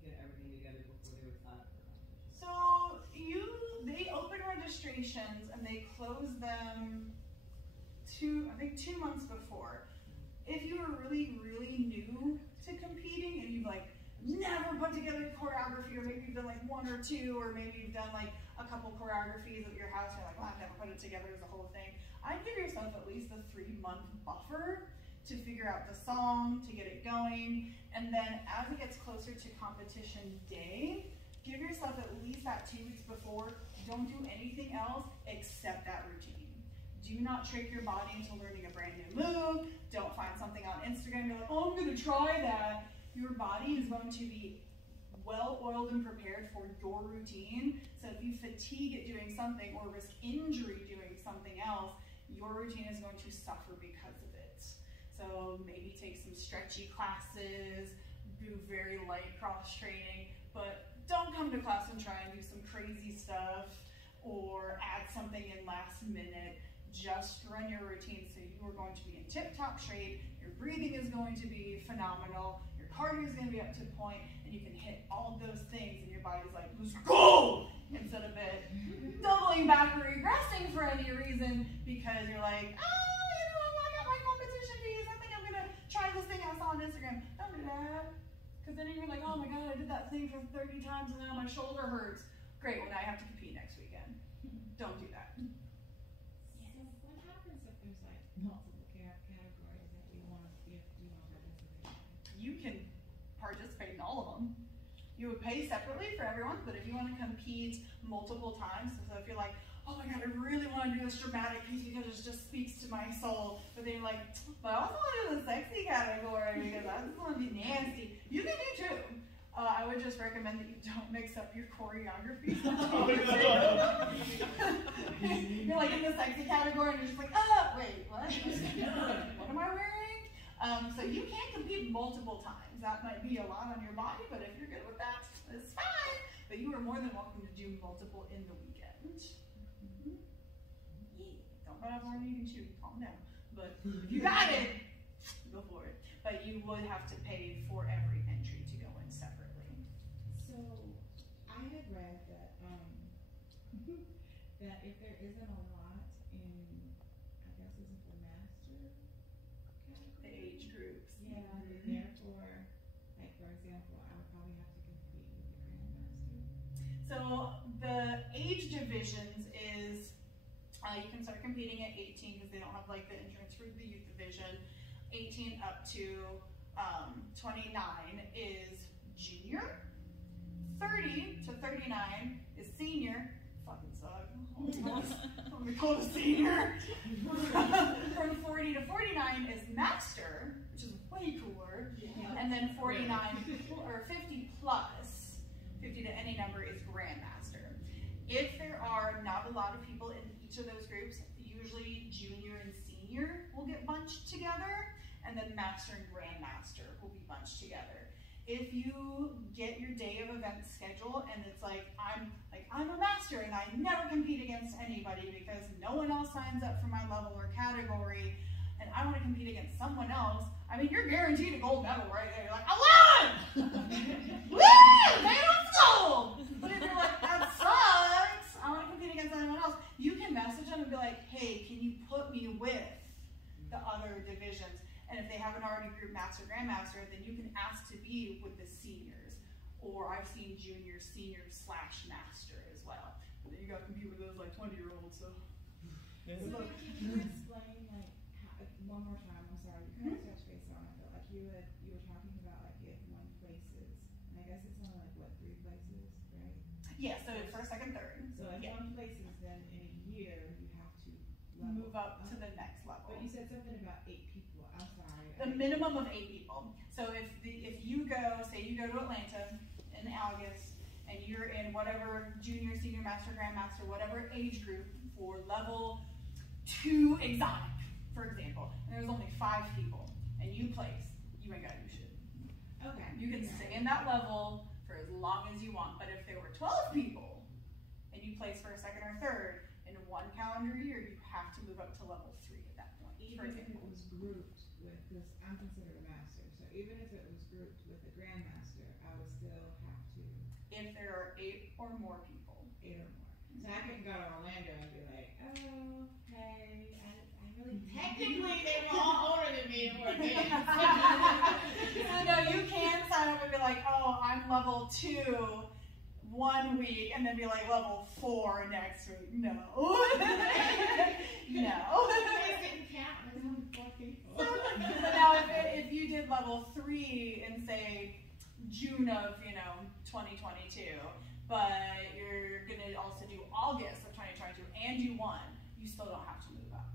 get everything together before they would sign up for a competition? So they open registrations and they close them I think 2 months before. If you are really, really new to competing and you've like never put together choreography, or maybe you've done like 1 or 2, or maybe you've done like a couple choreographies at your house and you're like, well, I've never put it together as a whole thing, I'd give yourself at least a 3-month buffer to figure out the song, to get it going, and then as it gets closer to competition day, give yourself at least that 2 weeks before. Don't do anything else except that routine. Do not trick your body into learning a brand new move. Don't find something on Instagram and be like, oh, I'm going to try that. Your body is going to be well-oiled and prepared for your routine. So if you fatigue at doing something or risk injury doing something else, your routine is going to suffer because of it. So maybe take some stretchy classes, do very light cross training, but don't come to class and try and do some crazy stuff or add something in last minute. Just run your routine so you are going to be in tip-top shape, your breathing is going to be phenomenal, your cardio is going to be up to point, and you can hit all of those things and your body's like, let's go! Instead of it doubling back or regressing for any reason because you're like, oh, you know, I got my competition piece, I think I'm going to try this thing I saw on Instagram. Don't do that. Because then you're like, oh my god, I did that thing for 30 times and now my shoulder hurts. Great, well now I have to compete next weekend. Don't do that. So what happens if there's like multiple categories that you want to participate in? You can participate in all of them. You would pay separately for everyone, but if you want to compete multiple times, so if you're like, oh my god, I really want to do this dramatic piece because it just speaks to my soul, but then you're like, but I also want to do the sexy category because I just want to be nasty. You can do 2. I would just recommend that you don't mix up your choreography. You're like in the sexy category and you're just like, oh, wait, what? What am I wearing? So you can compete multiple times. That might be a lot on your body, but if you're good with that, it's fine. But you are more than welcome to do multiple in the weekend. Yeah. Don't bite off more than you can chew. Calm down. But if you got it, go for it. But you would have to pay for every entry to go in separately. So I had read that that if there isn't a lot in, I guess this is the master category? The age groups. Yeah, therefore, like for example, I would probably have to compete with the grandmaster. So the age divisions is, you can start competing at 18 because they don't have like the insurance for the youth division. 18 up to 29 is junior. 30 to 39 is senior. Fucking suck. Let me call it a senior. From 40 to 49 is master, which is way cooler. Yeah. And then 49 or 50 plus, 50 to any number is grandmaster. If there are not a lot of people in each of those groups, junior and senior will get bunched together, and then master and grandmaster will be bunched together. If you get your day of events schedule and it's like I'm a master and I never compete against anybody because no one else signs up for my level or category, and I want to compete against someone else, I mean, you're guaranteed a gold medal right there. You're like, I won! Woo! Medal's gold! But if you're like, that sucks, I want to compete against anyone else, you can message them and be like, hey, can you put me with the other divisions? And if they haven't already grouped master, grandmaster, then you can ask to be with the seniors. Or I've seen junior, senior / master as well. But then you got to compete with those like 20-year-olds. So. So can you explain like how, one more time? I'm sorry, you kind of touched base on it, but like you were talking about like if one places, and I guess it's only like what 3 places, right? Yeah. So first, second, third. So if one places, then in a year you have to Move up to the next level. But you said something about 8 people. I'm sorry. The minimum of 8 people. So if you go, say you go to Atlanta in August, and you're in whatever junior, senior, master, grandmaster, whatever age group for level 2 exotic, for example, and there's only 5 people, and you place, you ain't gotta do shit. Okay. You can stay in that level for as long as you want. But if there were 12 people, and you place for a second or third, in 1 calendar year, you have to move up to level 3 at that point. Even if it was grouped with, because I'm considered a master, so even if it was grouped with a grandmaster, I would still have to. If there are 8 or more people. 8 or more. So I could go to Orlando and be like, oh, hey, I really technically they were all older than me and were dating. No, you can sign up and be like, oh, I'm level 2. 1 week, and then be like level 4 next week. No. No. So now if you did level 3 in say June of 2022, but you're gonna also do August of 2022 and you won, you still don't have to move up.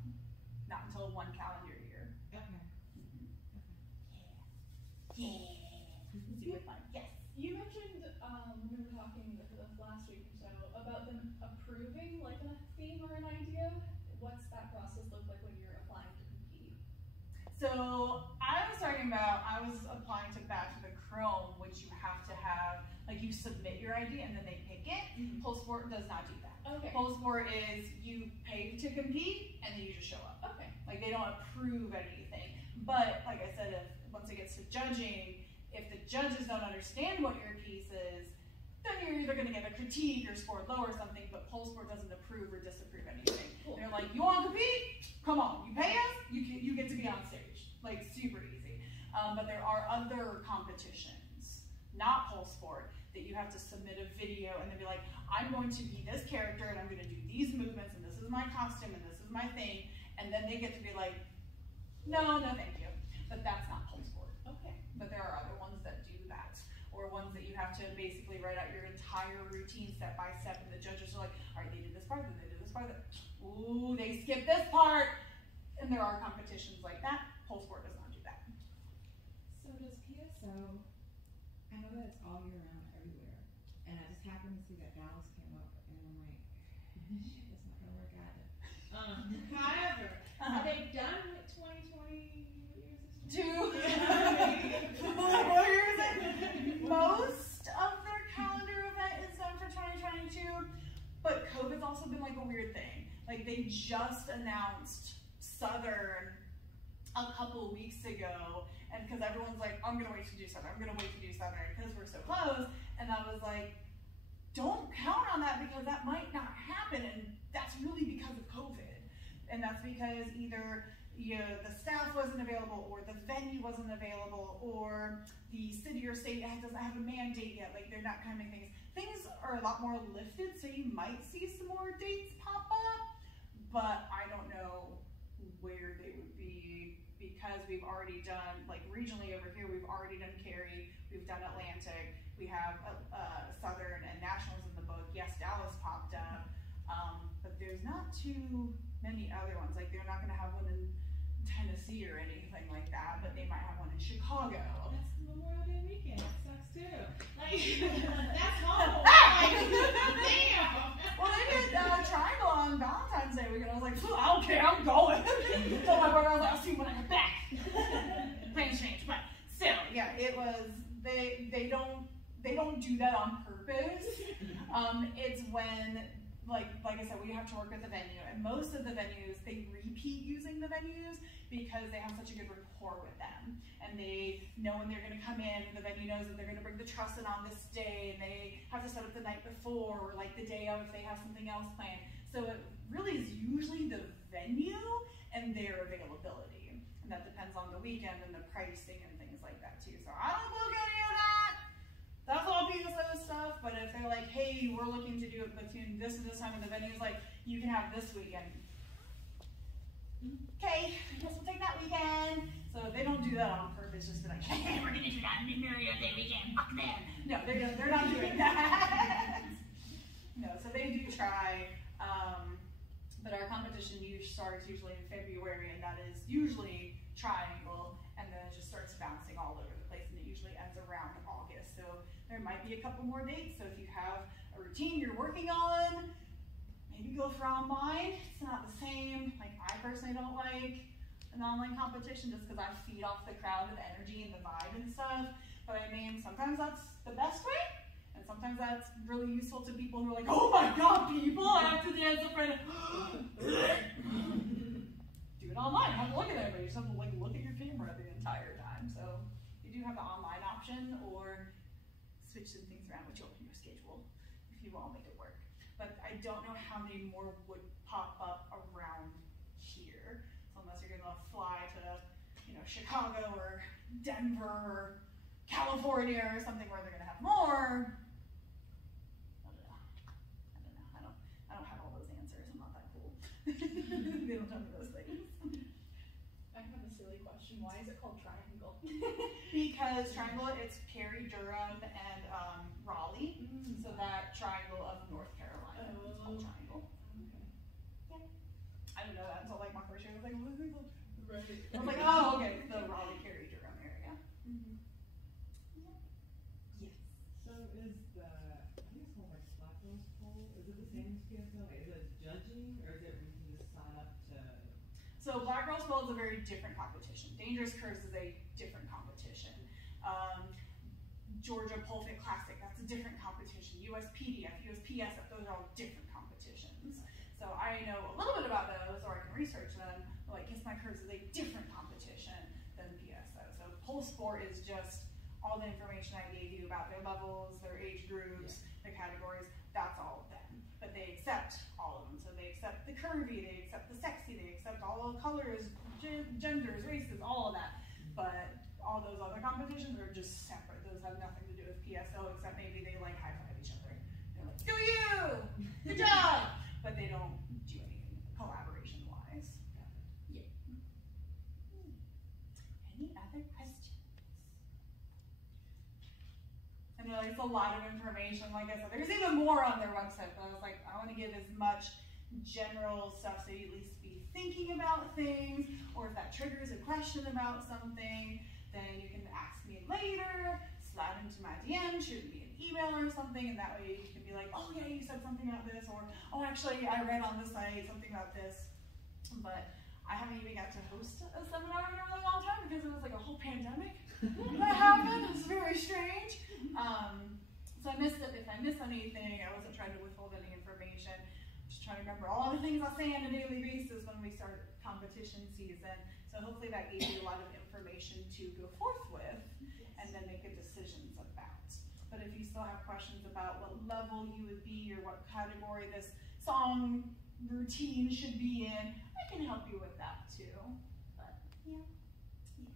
Not until 1 calendar year. Okay. Yeah. Yes. You mentioned when we were talking last week or so about them approving like a theme or an idea. What's that process look like when you're applying to compete? So I was applying to Bachelor of Chrome, which you have to have, like you submit your idea and then they pick it. Mm-hmm. Pole Sport does not do that. Okay. Pole Sport is you pay to compete and then you just show up. Okay. Like they don't approve anything. But like I said, once it gets to judging, if the judges don't understand what your piece is, then you're either going to get a critique or score low or something, but Pole Sport doesn't approve or disapprove anything. Cool. They're like, you want to compete? Come on, you pay us, you get to be on stage. Like, super easy. But there are other competitions, not Pole Sport, that you have to submit a video and then be like, I'm going to be this character and I'm going to do these movements and this is my costume and this is my thing. And then they get to be like, no, thank you. But that's not Pole Sport. Okay. But there are other ones that do that, or ones that you have to basically write out your entire routine step by step, and the judges are like, all right, they did this part, then they did this part, ooh, they skipped this part, and there are competitions like that. Pole Sport does not do that. So does PSO, I know that it's all year round everywhere, and I just happened to see that Dallas came up, and I'm like, shit, that's not gonna work out. However, are they done with 2020? Most of their calendar event is done for 2022, but COVID's also been like a weird thing. Like they just announced Southern a couple weeks ago, and because everyone's like, I'm gonna wait to do Southern, because we're so close, and I was like, don't count on that because that might not happen, and that's really because of COVID, and that's because either the staff wasn't available, or the venue wasn't available, or the city or state doesn't have a mandate yet. Like they're not coming things. Things are a lot more lifted, so you might see some more dates pop up, but I don't know where they would be because we've already done, like regionally over here, we've already done Cary, we've done Atlantic, we have Southern and Nationals in the book. Yes, Dallas popped up, but there's not too many other ones. Like they're not going to have one in Tennessee or anything like that, but they might have one in Chicago. That's Memorial Day weekend. That sucks too. Like, that's home. Like, damn. Well, they did Triangle on Valentine's Day weekend. I was like, I don't care, I'm going. don't do that on purpose. It's when, like I said, we have to work with the venue, and most of the venues, they repeat using the venues because they have such a good rapport with them, and they know when they're going to come in, and the venue knows that they're going to bring the truss in on this day, and they have to set up the night before, or like the day of if they have something else planned. So it really is usually the venue and their availability, and that depends on the weekend and the pricing and things like that too. So I don't book any of that. That's all PSO stuff. But if they're like, hey, we're looking to do it between this and this time, and the venue's like, you can have this weekend. Okay, I guess we'll take that weekend. So they don't do that on purpose, just be like, hey, we're gonna do that Memorial Day weekend. Fuck them. No, they're not doing that. No, so they do try. But our competition starts usually in February, and that is usually triangle, and then it just starts bouncing all over the place, and it usually ends around August. So there might be a couple more dates. So if you have a routine you're working on, maybe go for online. It's not the same. Like, I personally don't like an online competition just because I feed off the crowd with energy and the vibe and stuff. But I mean, sometimes that's the best way. And sometimes that's really useful to people who are like, oh my God, people, I have to dance in front of do it online. Have to look at everybody. You just have to like look at your camera the entire time. So you do have the online option, or switch some things around, which will open your schedule if you want to make it work. But I don't know how many more would pop up around here. So unless you're gonna fly to, Chicago or Denver or California or something where they're gonna have more. I don't have all those answers. I'm not that cool. They don't tell me those things. I have a silly question. Why is it called triangle? Because triangle, it's Cary, Durham, and Raleigh. So that triangle of North Carolina. It's called triangle. Okay. Yeah. I didn't know that until like my first year. I was like, what is it called? Right. I was like, oh, okay, it's the Raleigh, Cary, Durham area. Yes. So is the, I think it's called like Black Rose Poll, is it the same as PSO? Like, is it judging, or is it where you can just sign up to? So Black Girls Bowl is a very different competition. Dangerous Curves is a different competition. Georgia Pole Fit Classic, that's a different competition. USPDF, USPSF, those are all different competitions. So I know a little bit about those, or I can research them. Like Kiss My Curves is a different competition than PSO. So Pole Sport is just all the information I gave you about their levels, their age groups, their categories. That's all of them. But they accept all of them. So they accept the curvy, they accept the sexy, they accept all the colors, genders, races, all of that. But all those other competitions are just separate. Those have nothing to do with PSO, except maybe they like high five each other. They're like, do you? Good job! But they don't do anything collaboration wise. Yeah. Any other questions? I know it's a lot of information. Like I said, there's even more on their website, but I was like, I want to give as much general stuff so you at least be thinking about things, or if that triggers a question about something, then you can ask me later, slide into my DM, shoot me an email or something, and that way you can be like, oh yeah, you said something about this, or oh actually I read on the site something about this. But I haven't even got to host a seminar in a really long time because it was like a whole pandemic that happened. It's very strange. So I missed it. If I miss anything, I wasn't trying to withhold any information. I'm just trying to remember all the things I say on a daily basis when we start competition season. So hopefully that gave you a lot of information to go forth with and then make a decisions about. But if you still have questions about what level you would be or what category this song routine should be in, I can help you with that too. But yeah. Yes.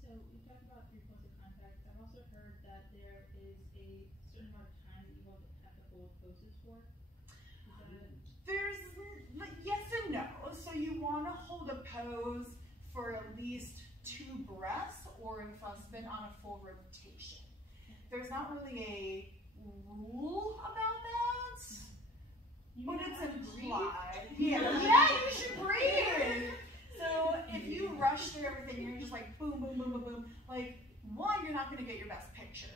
So we talked about 3 points of contact. I've also heard that there is a certain amount of time that you have to hold poses for. There's yes and no. So you want to hold a pose for at least 2 breaths, or if it's been on a full rotation. There's not really a rule about that, but it's implied. Yeah, you should breathe. So if you rush through everything, you're just like boom, boom, boom, boom, boom. Like, 1, you're not going to get your best picture.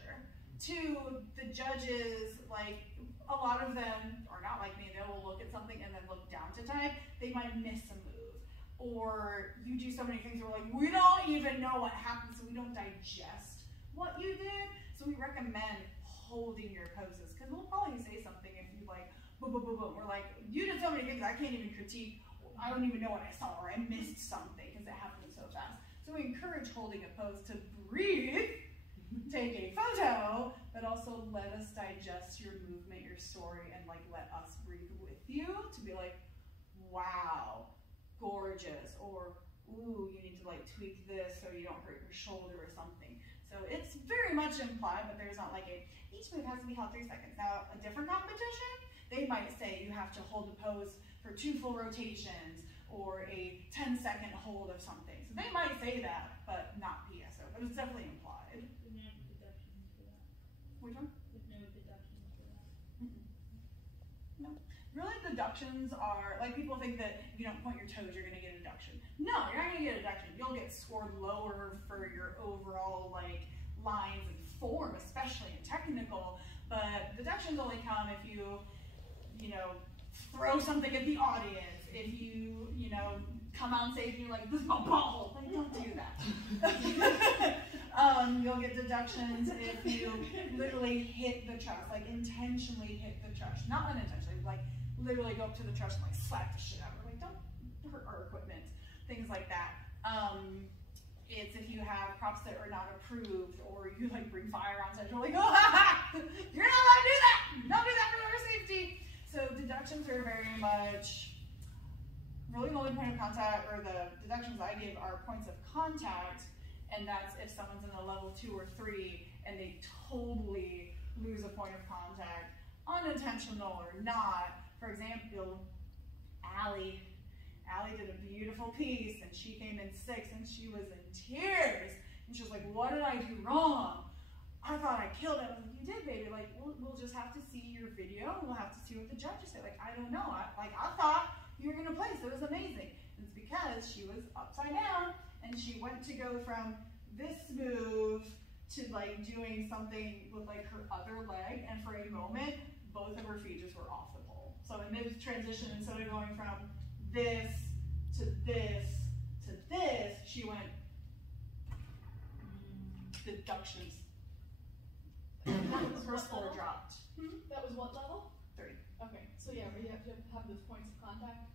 2, the judges, like, a lot of them are not like me. They will look at something and then look down to type. They might miss a move. Or you do so many things where like, we don't even know what happened, so we don't digest what you did. So we recommend holding your poses, because we'll probably say something if you like, boom, boom, boom, boom. We're like, you did so many things, I can't even critique, I don't even know what I saw, or I missed something, because it happened so fast. So we encourage holding a pose to breathe, take a photo, but also let us digest your movement, your story, and like let us breathe with you to be like, wow, gorgeous, or ooh, you need to like tweak this so you don't hurt your shoulder or something. So it's very much implied, but there's not like each move has to be held 3 seconds. Now, a different competition, they might say you have to hold the pose for 2 full rotations or a 10-second hold of something. So they might say that, but not PSO, but it's definitely implied. There's no deductions for that. Which one? There's no deductions for that. No. Really, deductions are, like people think that if you don't point your toes, you're gonna get a deduction. No, you're not gonna get a deduction. You'll get scored lower for your overall like lines and form, especially in technical, but deductions only come if you know, throw something at the audience, if you come on stage and you're like, this is my ball, like don't do that. You'll get deductions if you literally hit the truss, like intentionally hit the truss, not unintentionally, like literally go up to the truss and like slap the shit out of it, like don't hurt our equipment, things like that. It's if you have props that are not approved, or you like bring fire on stage, you're like, oh, ha, ha, you're not allowed to do that, don't do that for our safety. So deductions are very much, really the only point of contact, or the deductions I give are points of contact, and that's if someone's in a level 2 or 3 and they totally lose a point of contact, unintentional or not. For example, Allie did a beautiful piece and she came in 6th and she was in tears. And she was like, what did I do wrong? I thought I killed it. I was like, you did, baby. Like, we'll just have to see your video and we'll have to see what the judges say. Like, I don't know. I thought you were gonna place. It was amazing. And it's because she was upside down and she went to go from this move to like doing something with like her other leg, and for a moment, both of her feet just were off the pole. So in this transition, instead of going from this to this to this, she went deductions. Her score dropped. That was what level? 3. Okay, so yeah, where you have to have those points of contact.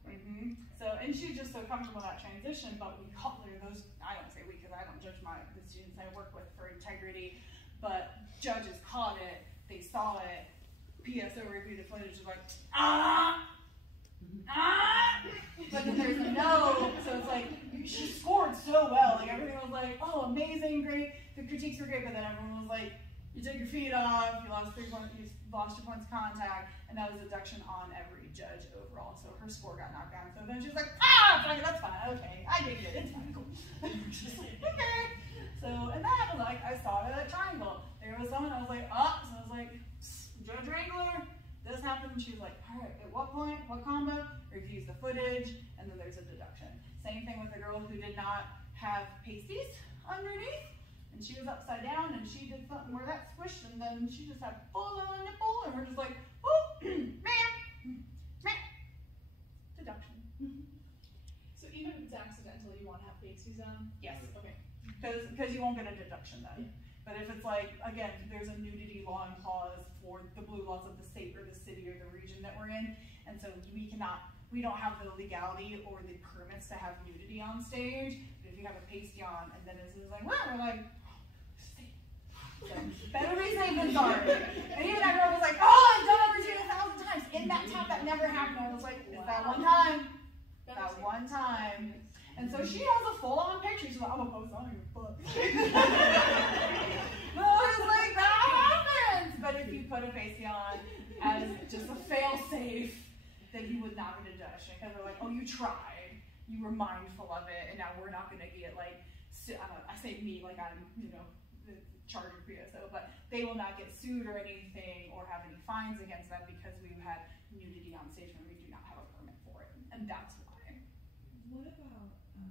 So, and she's just so comfortable in that transition, but we caught her those, I don't say we because I don't judge the students I work with for integrity, but judges caught it, they saw it, PSO reviewed the footage, was like, but then there's a no, so it's like, she scored so well, like everything was like, oh, amazing, great, the critiques were great, but then everyone was like, you took your feet off, you lost your points of contact, and that was a deduction on every judge overall, so her score got knocked down. So then she was like, that's fine, okay, I get it, it's fine, cool. Just like, okay. So, and that happened, like, I saw it at Triangle. There was someone, I was like, so I was like, Judge Wrangler, this happened, and she was like, all right, at what point, what combo? Reviews the footage, and then there's a deduction. Same thing with the girl who did not have pasties underneath. And she was upside down, and she did something where that squished, and then she just had full-on nipple, and we're just like, oh, ma'am, deduction. So even if it's accidental, you want to have pasties on? Yes. Okay. Because you won't get a deduction then. But if it's like, again, there's a nudity law and clause for the blue laws of the state or the city or the region that we're in, and so we don't have the legality or the permits to have nudity on stage. But if you have a pasty on, and then it's like, well, we're like, so, better be safe than sorry. And even that girl was like, oh, I've done everything 1,000 times. In that tap, that never happened. I was like, it's that one time. That one time. And so she has a full-on picture. She's like, I'm gonna post on your foot. No, it's like, that happens. But if you put a pasty on as just a fail-safe, then you would not get a deduction. Because they're like, oh, you tried. You were mindful of it. And now we're not gonna get like, I say me, like I'm, charging PSO, but they will not get sued or anything or have any fines against them because we've had nudity on stage when we do not have a permit for it, and that's why. What about, I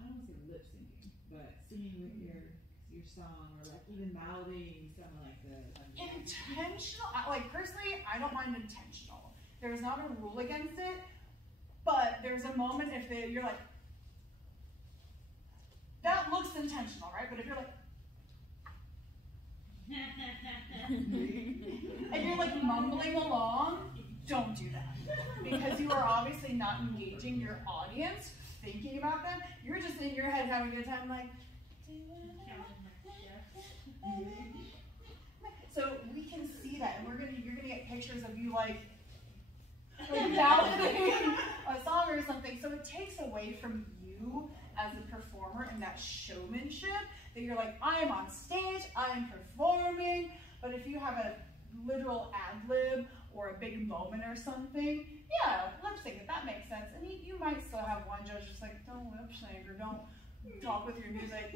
don't want to say lip syncing, but singing with your song, or like even mouthing, something like that? Intentional, like personally, I don't mind intentional. There's not a rule against it, but there's a moment if you're like, that looks intentional, right? But if you're like, and you're like mumbling along, don't do that. Because you are obviously not engaging your audience, thinking about them. You're just in your head having a good time like, so we can see that, and you're gonna get pictures of you like mouthing a song or something. So it takes away from you as a performer and that showmanship that you're like, I am on stage, I am performing. But if you have a literal ad lib or a big moment or something, yeah, lip sync it, that makes sense. And you might still have one judge just like, don't lip sync or don't talk with your music.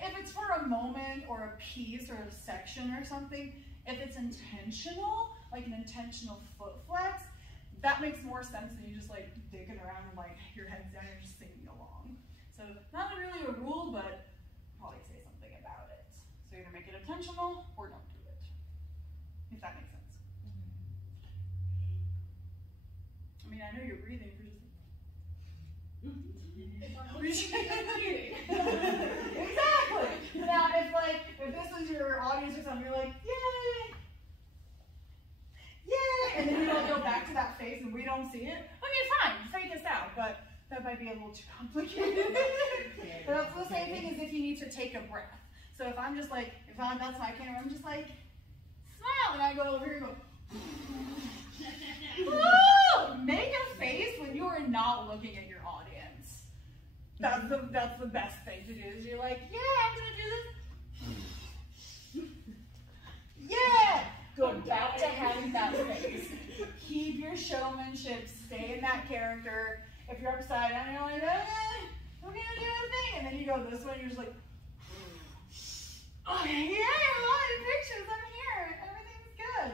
If it's for a moment or a piece or a section or something, if it's intentional, like an intentional foot flex, that makes more sense than you just like digging around and like your head's down and you're just singing along. So not really a rule, but probably say something about it. So either make it intentional or don't do it, if that makes sense. I mean, I know you're breathing for just exactly. Now, if this was your audience or something, you're like, yay, yay, and then you don't go back to that face and we don't see it. I mean, fine, fake us out, but that might be a little too complicated. But that's the same thing as if you need to take a breath. So if I'm just like, that's my camera, I'm just like, smile, and I go over here and go. Woo! Make a face when you are not looking at your audience. That's the best thing to do. Is you're like, yeah, I'm gonna do this. Yeah. Go back to having that face. Keep your showmanship. Stay in that character. If you're upside down, you're like, we're gonna do a thing, and then you go this way, and you're just like, oh yeah, a lot of pictures. I'm here. Everything's good.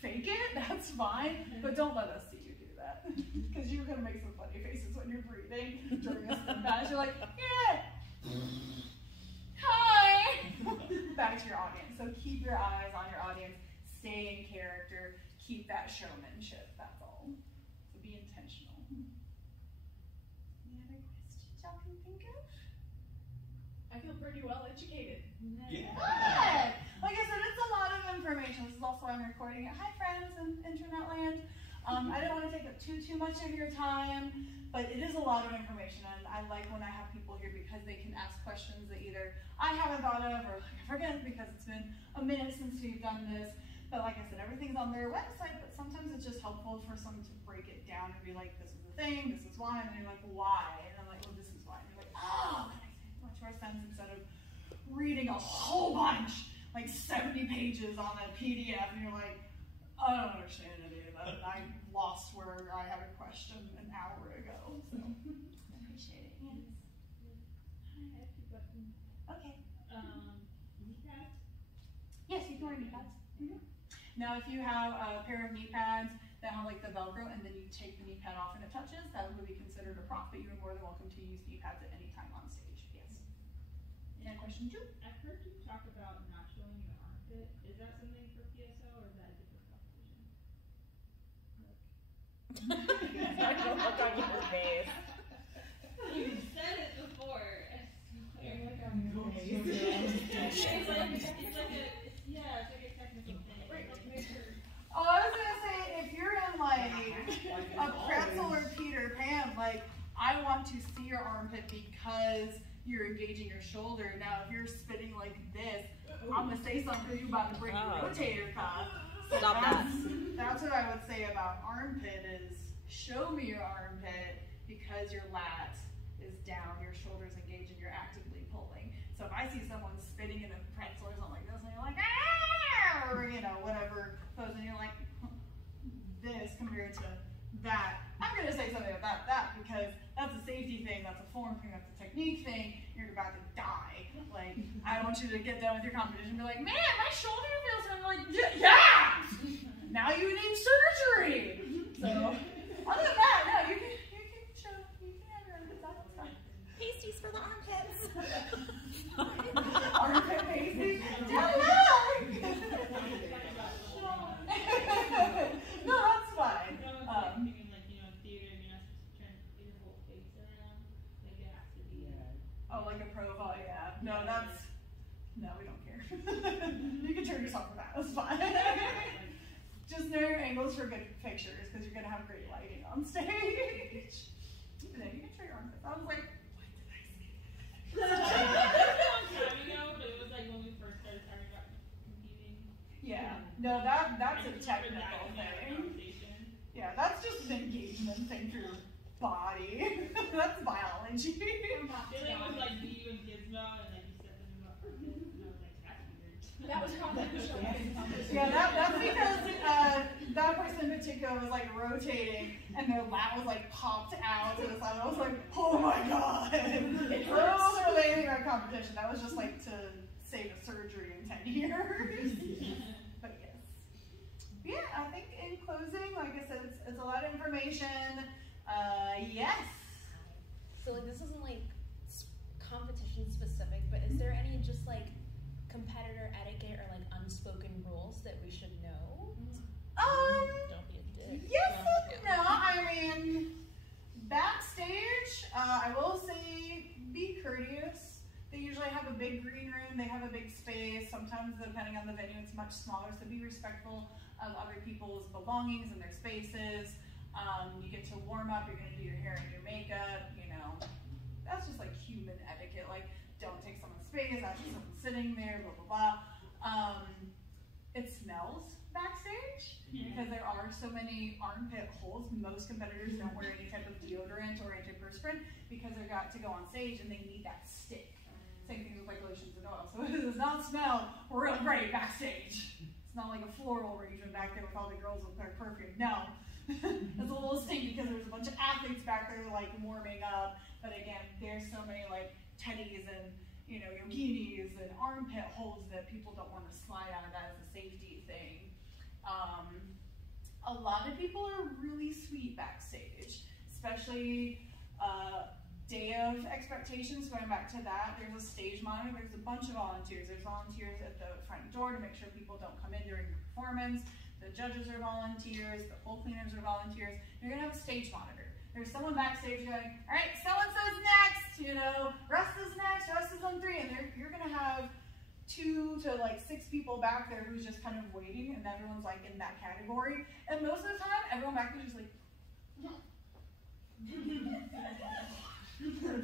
Fake it, that's fine, but don't let us see you do that. Because you're going to make some funny faces when you're breathing during a spin bash. You're like, yeah, hi. Back to your audience. So keep your eyes on your audience, stay in character, keep that showmanship, that's all. So be intentional. Any other questions y'all can think of? I feel pretty well educated. Yeah. Good. Like I said, it's a lot of information. This is also why I'm recording it. Hi, friends in internet land. I don't want to take up too much of your time, but it is a lot of information, and I like when I have people here because they can ask questions that either I haven't thought of or I forget because it's been a minute since we've done this. But like I said, everything's on their website, but sometimes it's just helpful for someone to break it down and be like, this is the thing, this is why, and then you're like, why? And I'm like, well, this is why. And you're like, oh, that makes much more sense instead of reading a whole bunch, like 70 pages on a PDF, and you're like, I don't understand any of that. I lost where I had a question an hour ago. So I appreciate it. Yes. I have two questions. Okay. Knee pads? Yes, you can wear knee pads. Now, if you have a pair of knee pads that have like the Velcro, and then you take the knee pad off and it touches, that would be considered a prop. But you're more than welcome to use knee pads at any time on stage. Yes. Any question, Drew? I've heard you talk about not showing your armpit. Is that something for PSO or is that a different competition? Look on your face. You said it before. Look on your face. It's like a technical thing. Oh, I was gonna say, if you're in like a pretzel or Peter Pan, like I want to see your armpit because you're engaging your shoulder. Now, if you're spitting like this, I'm gonna say something because you're about to break your rotator cuff. So Stop that. That's what I would say about armpit is show me your armpit because your lat is down, your shoulder's engaged, and you're actively pulling. So if I see someone spitting in a pretzel or something like this, and you're like, ah, or whatever pose, and you're like, this compared to that, I'm gonna say something about that because that's a safety thing, that's a form thing, that's a technique thing. You're about to die. Like, I want you to get done with your competition and be like, man, my shoulder feels, and I'm like, yeah! Now you need surgery. So, other than that, no, you can have your armpits out, that's fine. Pasties for the armpits. Armpit pasties? No, that's fine. Thinking like, theater, you're not supposed to turn your whole face around. Like it has to be. Oh, like a profile, yeah. No, we don't care. You That was fun. Just know your angles for good pictures because you're gonna have great lighting on stage. And then you can show your armpits. I was like, what did I say? It was a long time ago, but it was like when we first started talking about competing. Yeah, no, that's I a just remember technical that in that thing. conversation. Yeah, that's just an engagement thing for your body. That's biology. It was like you and Gizmo, and like you said something about purpose, and I was like, that's weird. That was competition. Yeah, that's because that person in particular was like rotating and their lat was like popped out to the side. I was like, oh my god. It wasn't really anything about competition. That was just like to save a surgery in 10 years. But yes. Yeah, I think in closing, like I said, it's a lot of information. Yes. So like this isn't like competition specific, but is there any just like competitor etiquette or like unspoken rules that we should know? Don't be a dick. Yes and no. I mean, backstage, I will say be courteous. They usually have a big green room. They have a big space. Sometimes, depending on the venue, it's much smaller. So be respectful of other people's belongings and their spaces. You get to warm up. You're going to do your hair and your makeup. You know, that's just like human etiquette. Like, don't take someone's space. That's just someone sitting there. Blah blah blah. It smells backstage because there are so many armpit holes. Most competitors don't wear any type of deodorant or antiperspirant because they've got to go on stage and they need that stick. Same thing with like lotions and oil. So it does not smell real great backstage. It's not like a floral arrangement back there with all the girls with their perfume. No. It's a little stinky because there's a bunch of athletes back there like warming up. But again, there's so many like teddies and yoginis and armpit holes that people don't want to slide out of. That as a safety thing. A lot of people are really sweet backstage, especially day of expectations. Going back to that, there's a stage monitor. There's a bunch of volunteers. There's volunteers at the front door to make sure people don't come in during your performance. The judges are volunteers. The pole cleaners are volunteers. You're gonna have a stage monitor. There's someone backstage going, all right, so-and-so's next, Russ is next, Russ is on 3, and you're gonna have 2 to like 6 people back there who's just kind of waiting, and everyone's like in that category. And most of the time, everyone back there is just like,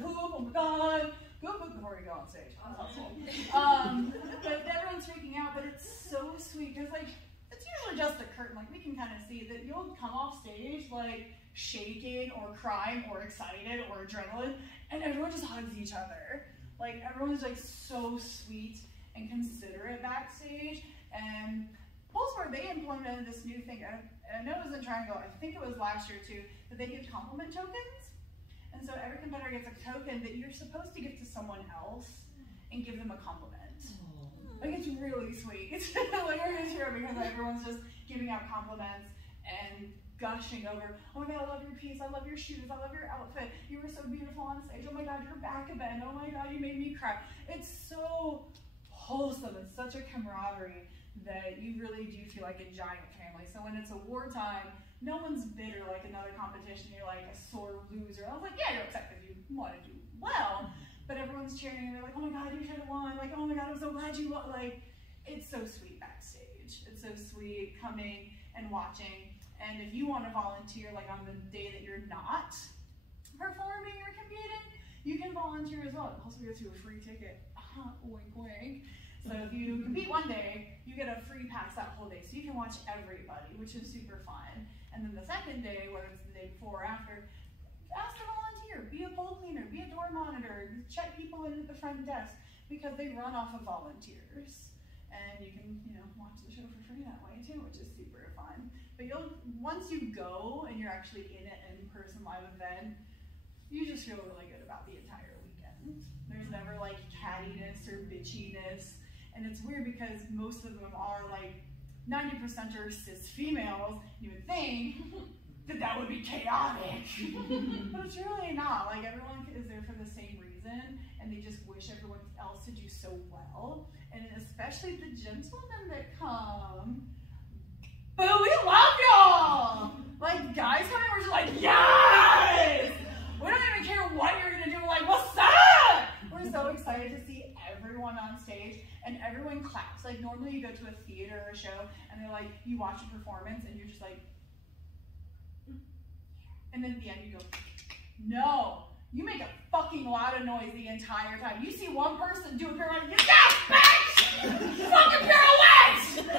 oh my god, go poop before you go on stage. But everyone's freaking out, but it's so sweet because like it's usually just a curtain. Like we can kind of see that you'll come off stage like shaking or crying or excited or adrenaline, and everyone just hugs each other. Like everyone's like so sweet and considerate backstage. And Pulseware, they implemented this new thing. I know it was in Triangle. I think it was last year too, that they give compliment tokens. And so every competitor gets a token that you're supposed to give to someone else and give them a compliment. Like it's really sweet. Like you're gonna hear because everyone's just giving out compliments and gushing over, oh my god, I love your piece, I love your shoes, I love your outfit, you were so beautiful on stage, oh my god, your back bend, oh my god, you made me cry. It's so wholesome, it's such a camaraderie that you really do feel like a giant family. So when it's award time, no one's bitter like another competition, you're like a sore loser. I was like, yeah, you're upset because you want to do well, but everyone's cheering and they're like, oh my god, you should have won, like, oh my god, I'm so glad you won. Like, it's so sweet backstage. It's so sweet coming and watching. And if you want to volunteer, like on the day that you're not performing or competing, you can volunteer as well. It also gets you a free ticket. Wink, wink. So if you compete one day, you get a free pass that whole day. So you can watch everybody, which is super fun. And then the second day, whether it's the day before or after, ask to volunteer. Be a pole cleaner, be a door monitor, check people in at the front desk because they run off of volunteers. And you can, watch the show for free that way too, which is super fun. But once you go and you're actually in an in-person live event, you just feel really good about the entire weekend. There's never like cattiness or bitchiness. And it's weird because most of them are like 90% are cis females. You would think that would be chaotic. But it's really not. Like everyone is there for the same reason and they just wish everyone else to do so well. And especially the gentlemen that come. But we love y'all! Like, guys coming, we're just like, yes! We don't even care what you're gonna do, we're like, what's up? We're so excited to see everyone on stage, and everyone claps. Like, normally you go to a theater or a show, show, and they're like, you watch a performance, and you're just like, and then at the end you go, no, you make a fucking lot of noise the entire time. You see one person do a pirouette, you yes, bitch! Fucking pirouette!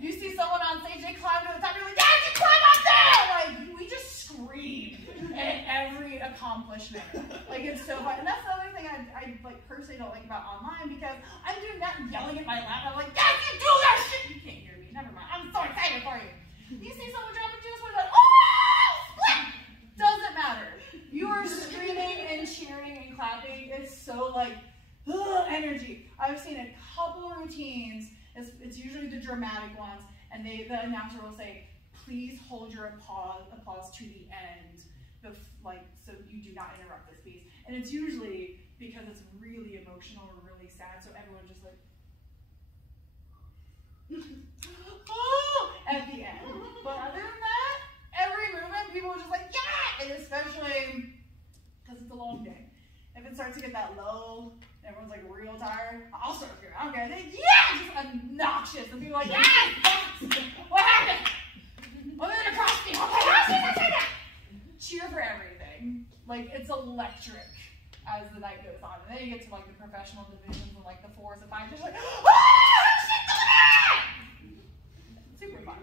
You see someone on stage, they climb to the top, you're like, yes, you climb up there! Like, we just scream at every accomplishment. Like, it's so fun. And that's the other thing I like personally don't like about online, because I'm doing that and yelling at my lap. I'm like, yes, you do that shit! You can't hear me, never mind. I'm so excited for you. You see someone drop a juice, we're like, oh, split! Doesn't matter. You are screaming and cheering and clapping. It's so like, energy. I've seen a couple routines. It's usually the dramatic ones, and the announcer will say, please hold your applause to the end, so you do not interrupt this piece. And it's usually because it's really emotional or really sad, so everyone's just like, oh, at the end. But other than that, every movement, people are just like, yeah! And especially because it's a long day. If it starts to get that low, everyone's like real tired, I'll start here. I don't care. Yeah! Just obnoxious. And people are like, yes! What happened? Well, then it crossed me. Okay, cheer for everything. Like, it's electric as the night goes on. And then you get to like the professional divisions and like the 4s and 5s. Just like, ah! Super fun.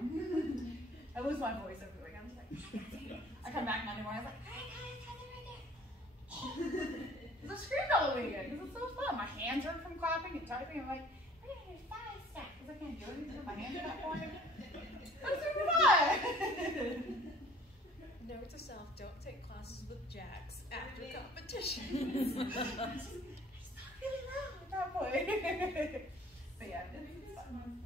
I lose my voice over the weekend. I'm just like, I come back Monday morning, I was like, hey guys, how's it right there? I screamed all the weekend because it's so fun. My hands hurt from clapping and typing. I'm like, we're gonna do 5 steps because I can't do anything with my hands at that point. It's super fun. Note to self: don't take classes with Jax after competitions. It's not really loud at that point. But yeah, it's fun.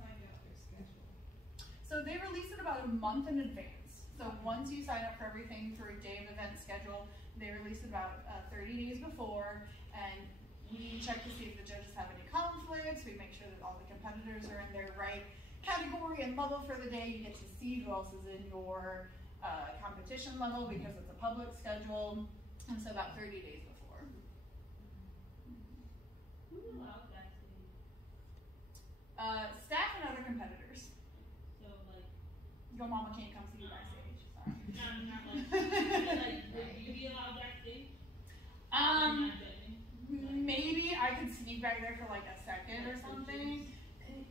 So they release it about a month in advance. So once you sign up for everything for a day of event schedule, they release it about 30 days before, and we check to see if the judges have any conflicts. We make sure that all the competitors are in their right category and level for the day. You get to see who else is in your competition level because it's a public schedule, and so about 30 days before. Who's allowed backstage? Staff and other competitors. So like, Your mama can't come see you backstage. Sorry. not like, would you be allowed backstage? Maybe I could sneak back there for like a second or something.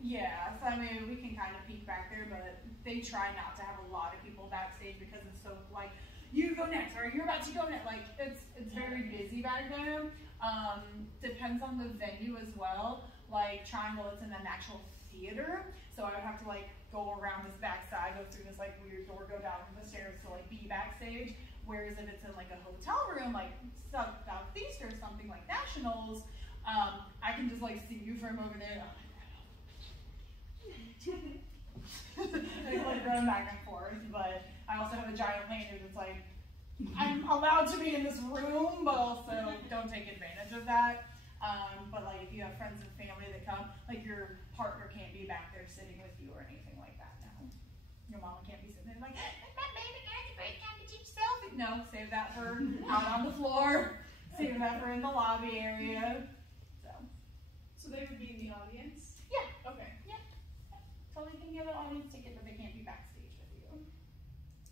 Yeah, so I mean, we can kind of peek back there, but they try not to have a lot of people backstage because it's so like, you go next, or you're about to go next. Like, it's very busy back there. Depends on the venue as well. Like Triangle, it's in an actual theater, so I would have to like go around this backside, go through this like weird door, go down the stairs to like be backstage. Whereas if it's in like a hotel room, like Southeast or something like Nationals, I can just like see you from over there. I like run back and forth, but I also have a giant painter that's like, I'm allowed to be in this room, but also don't take advantage of that. But like if you have friends and family that come, like your partner can't be back there sitting with you or anything like that now. Your mama can't be sitting there like, my baby got a great championship selfie. No, save that for out on the floor. Save that for in the lobby area. So they would be in the audience? Yeah. Okay. Yeah. So they can get an audience ticket, but they can't be backstage with you.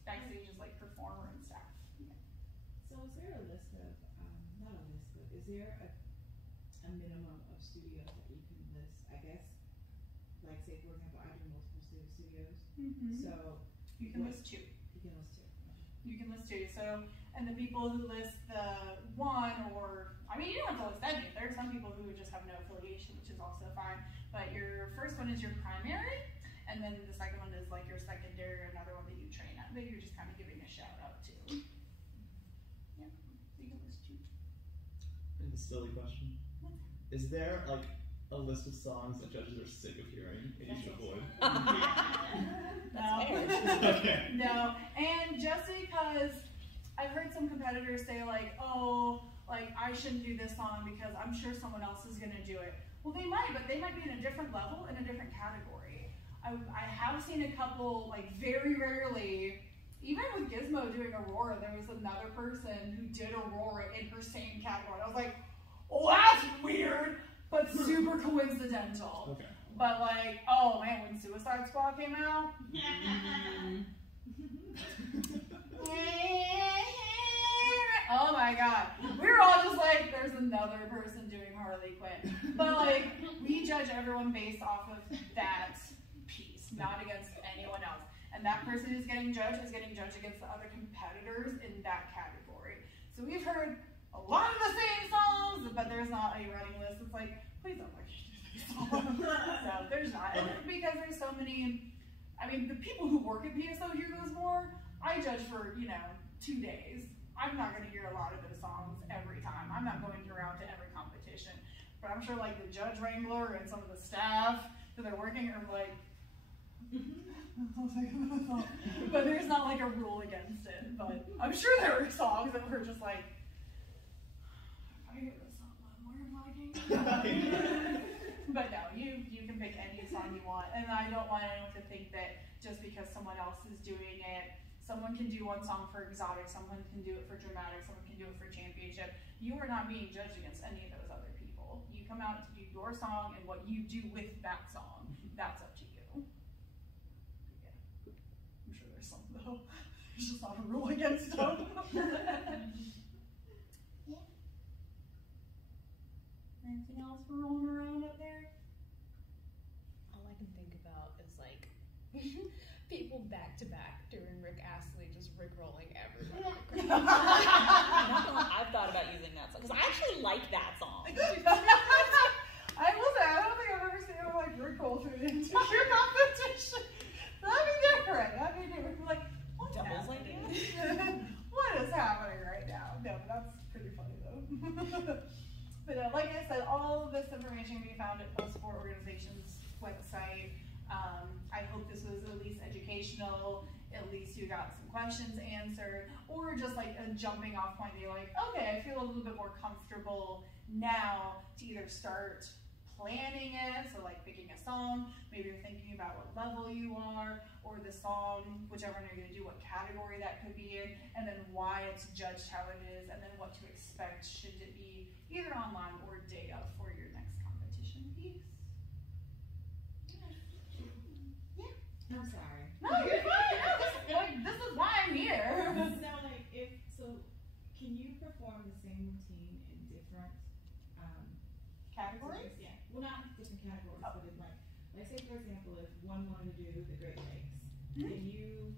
Backstage is like performer and staff. Yeah. So is there a list of, not a list, but is there a minimum of studios that you can list? I guess, like say for example, I do multiple studios. Mm-hmm. So you can list 2. You can list 2. You can list 2. So, and the people who list the one, or I mean, you don't have to list any. There are some people who just have no affiliation, which is also fine. But your first one is your primary, and then the second one is like your secondary, or another one that you train at, that you're just kind of giving a shout out to. Yeah, so you can list 2. And a silly question. Is there like a list of songs that judges are sick of hearing and you should avoid? No. Okay. No. And just because I've heard some competitors say like, oh, like I shouldn't do this song because I'm sure someone else is going to do it. Well, they might, but they might be in a different level, in a different category. I have seen a couple, like very rarely, even with Gizmo doing Aurora, there was another person who did Aurora in her same category. I was like, oh, that's weird, but super coincidental. Okay. But like, oh man, when Suicide Squad came out, oh my god, we were all just like, there's another person doing Harley Quinn. But like, we judge everyone based off of that piece, not against anyone else. And that person who's getting judged against the other competitors in that category. So we've heard a lot of the same songs, but there's not a running list. It's like, please don't like these songs. So there's not. And because there's so many, I mean, the people who work at PSO hear those more. I judge for, 2 days. I'm not going to hear a lot of those songs every time. I'm not going around to every competition. But I'm sure like the judge wrangler and some of the staff that are working are like, but there's not like a rule against it. But I'm sure there were songs that were just like, if I hear this song, what am I liking? But no, you can pick any song you want. And I don't want anyone to think that just because someone else is doing it, someone can do one song for exotic, someone can do it for dramatic, someone can do it for championship. You are not being judged against any of those other people. You come out to do your song and what you do with that song. That's up to you. Yeah. I'm sure there's some though. There's just not a rule against them. Yeah. Anything else for rolling around up there? All I can think about is like people back to back during Rick Astley just rickrolling everybody. I've thought about using that song because I actually like that song. I don't think I've ever seen him like rickroll through the entire competition. That'd be different. Like, what Doubles like what is happening right now? No, but that's pretty funny though. But like I said, all of this information can be found at the sport organization's website. I hope this was at least educational, at least you got some questions answered, or just like a jumping off point that you're like, okay, I feel a little bit more comfortable now to either start planning it, so like picking a song, maybe you're thinking about what level you are, or the song, whichever one you're going to do, what category that could be in, and then why it's judged how it is, and then what to expect should it be either online or day of for your next competition piece. I'm sorry. No, you're fine. No, this is why I'm here. So can you perform the same routine in different Categories? Yeah. Well, not different categories, but in like say for example, if one wanted to do the Great Lakes, can you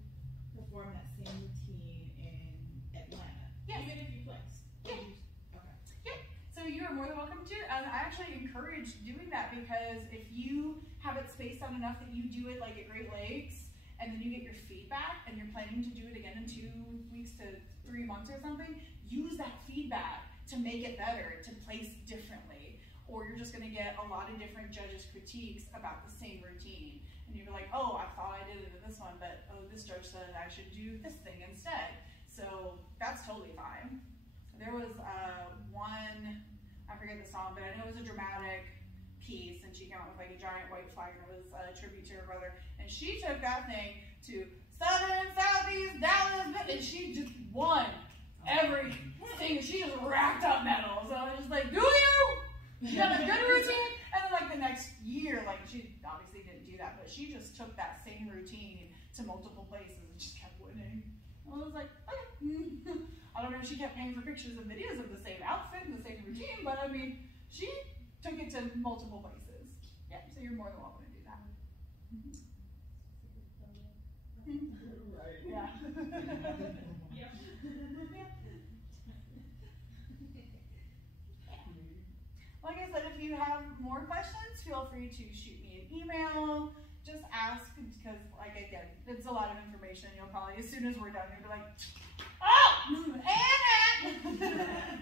perform that same routine in Atlanta? Yes. Even if you place. Yeah. Okay. Yeah. So you are more than welcome to. I actually encourage doing that because if you have it spaced out enough that you do it like at Great Lakes, and then you get your feedback, and you're planning to do it again in 2 weeks to 3 months or something, use that feedback to make it better, to place differently. Or you're just gonna get a lot of different judges' critiques about the same routine. And you're like, oh, I thought I did it in this one, but oh, this judge said I should do this thing instead. So that's totally fine. There was one, I forget the song, but I know it was a dramatic piece, and she came out with like a giant white flag, and it was a tribute to her brother. And she took that thing to Southern, Southeast, Dallas, and she just won everything. She just racked up medals. So I was just like, do you? You have a good routine? And then like the next year, like she obviously didn't do that, but she just took that same routine to multiple places and just kept winning. And I was like, okay. I don't know if she kept paying for pictures and videos of the same outfit and the same routine, but I mean, she took it to multiple places. Yeah, so you're more than welcome to do that. Right. Yeah. Yeah. Like I said, if you have more questions, feel free to shoot me an email. Just ask, because like again, it's a lot of information. You'll probably, as soon as we're done, you'll be like, oh, and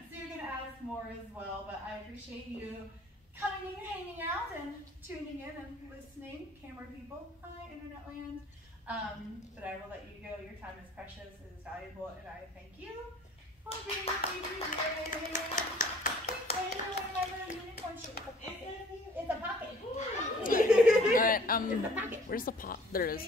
so you can ask more as well. But I appreciate you coming in, hanging out, and tuning in and listening, camera people. Hi, internet land. But I will let you go. Your time is precious, it is valuable, and I thank you for being with me today. It's a pocket. All right. Where's the pot? There it is.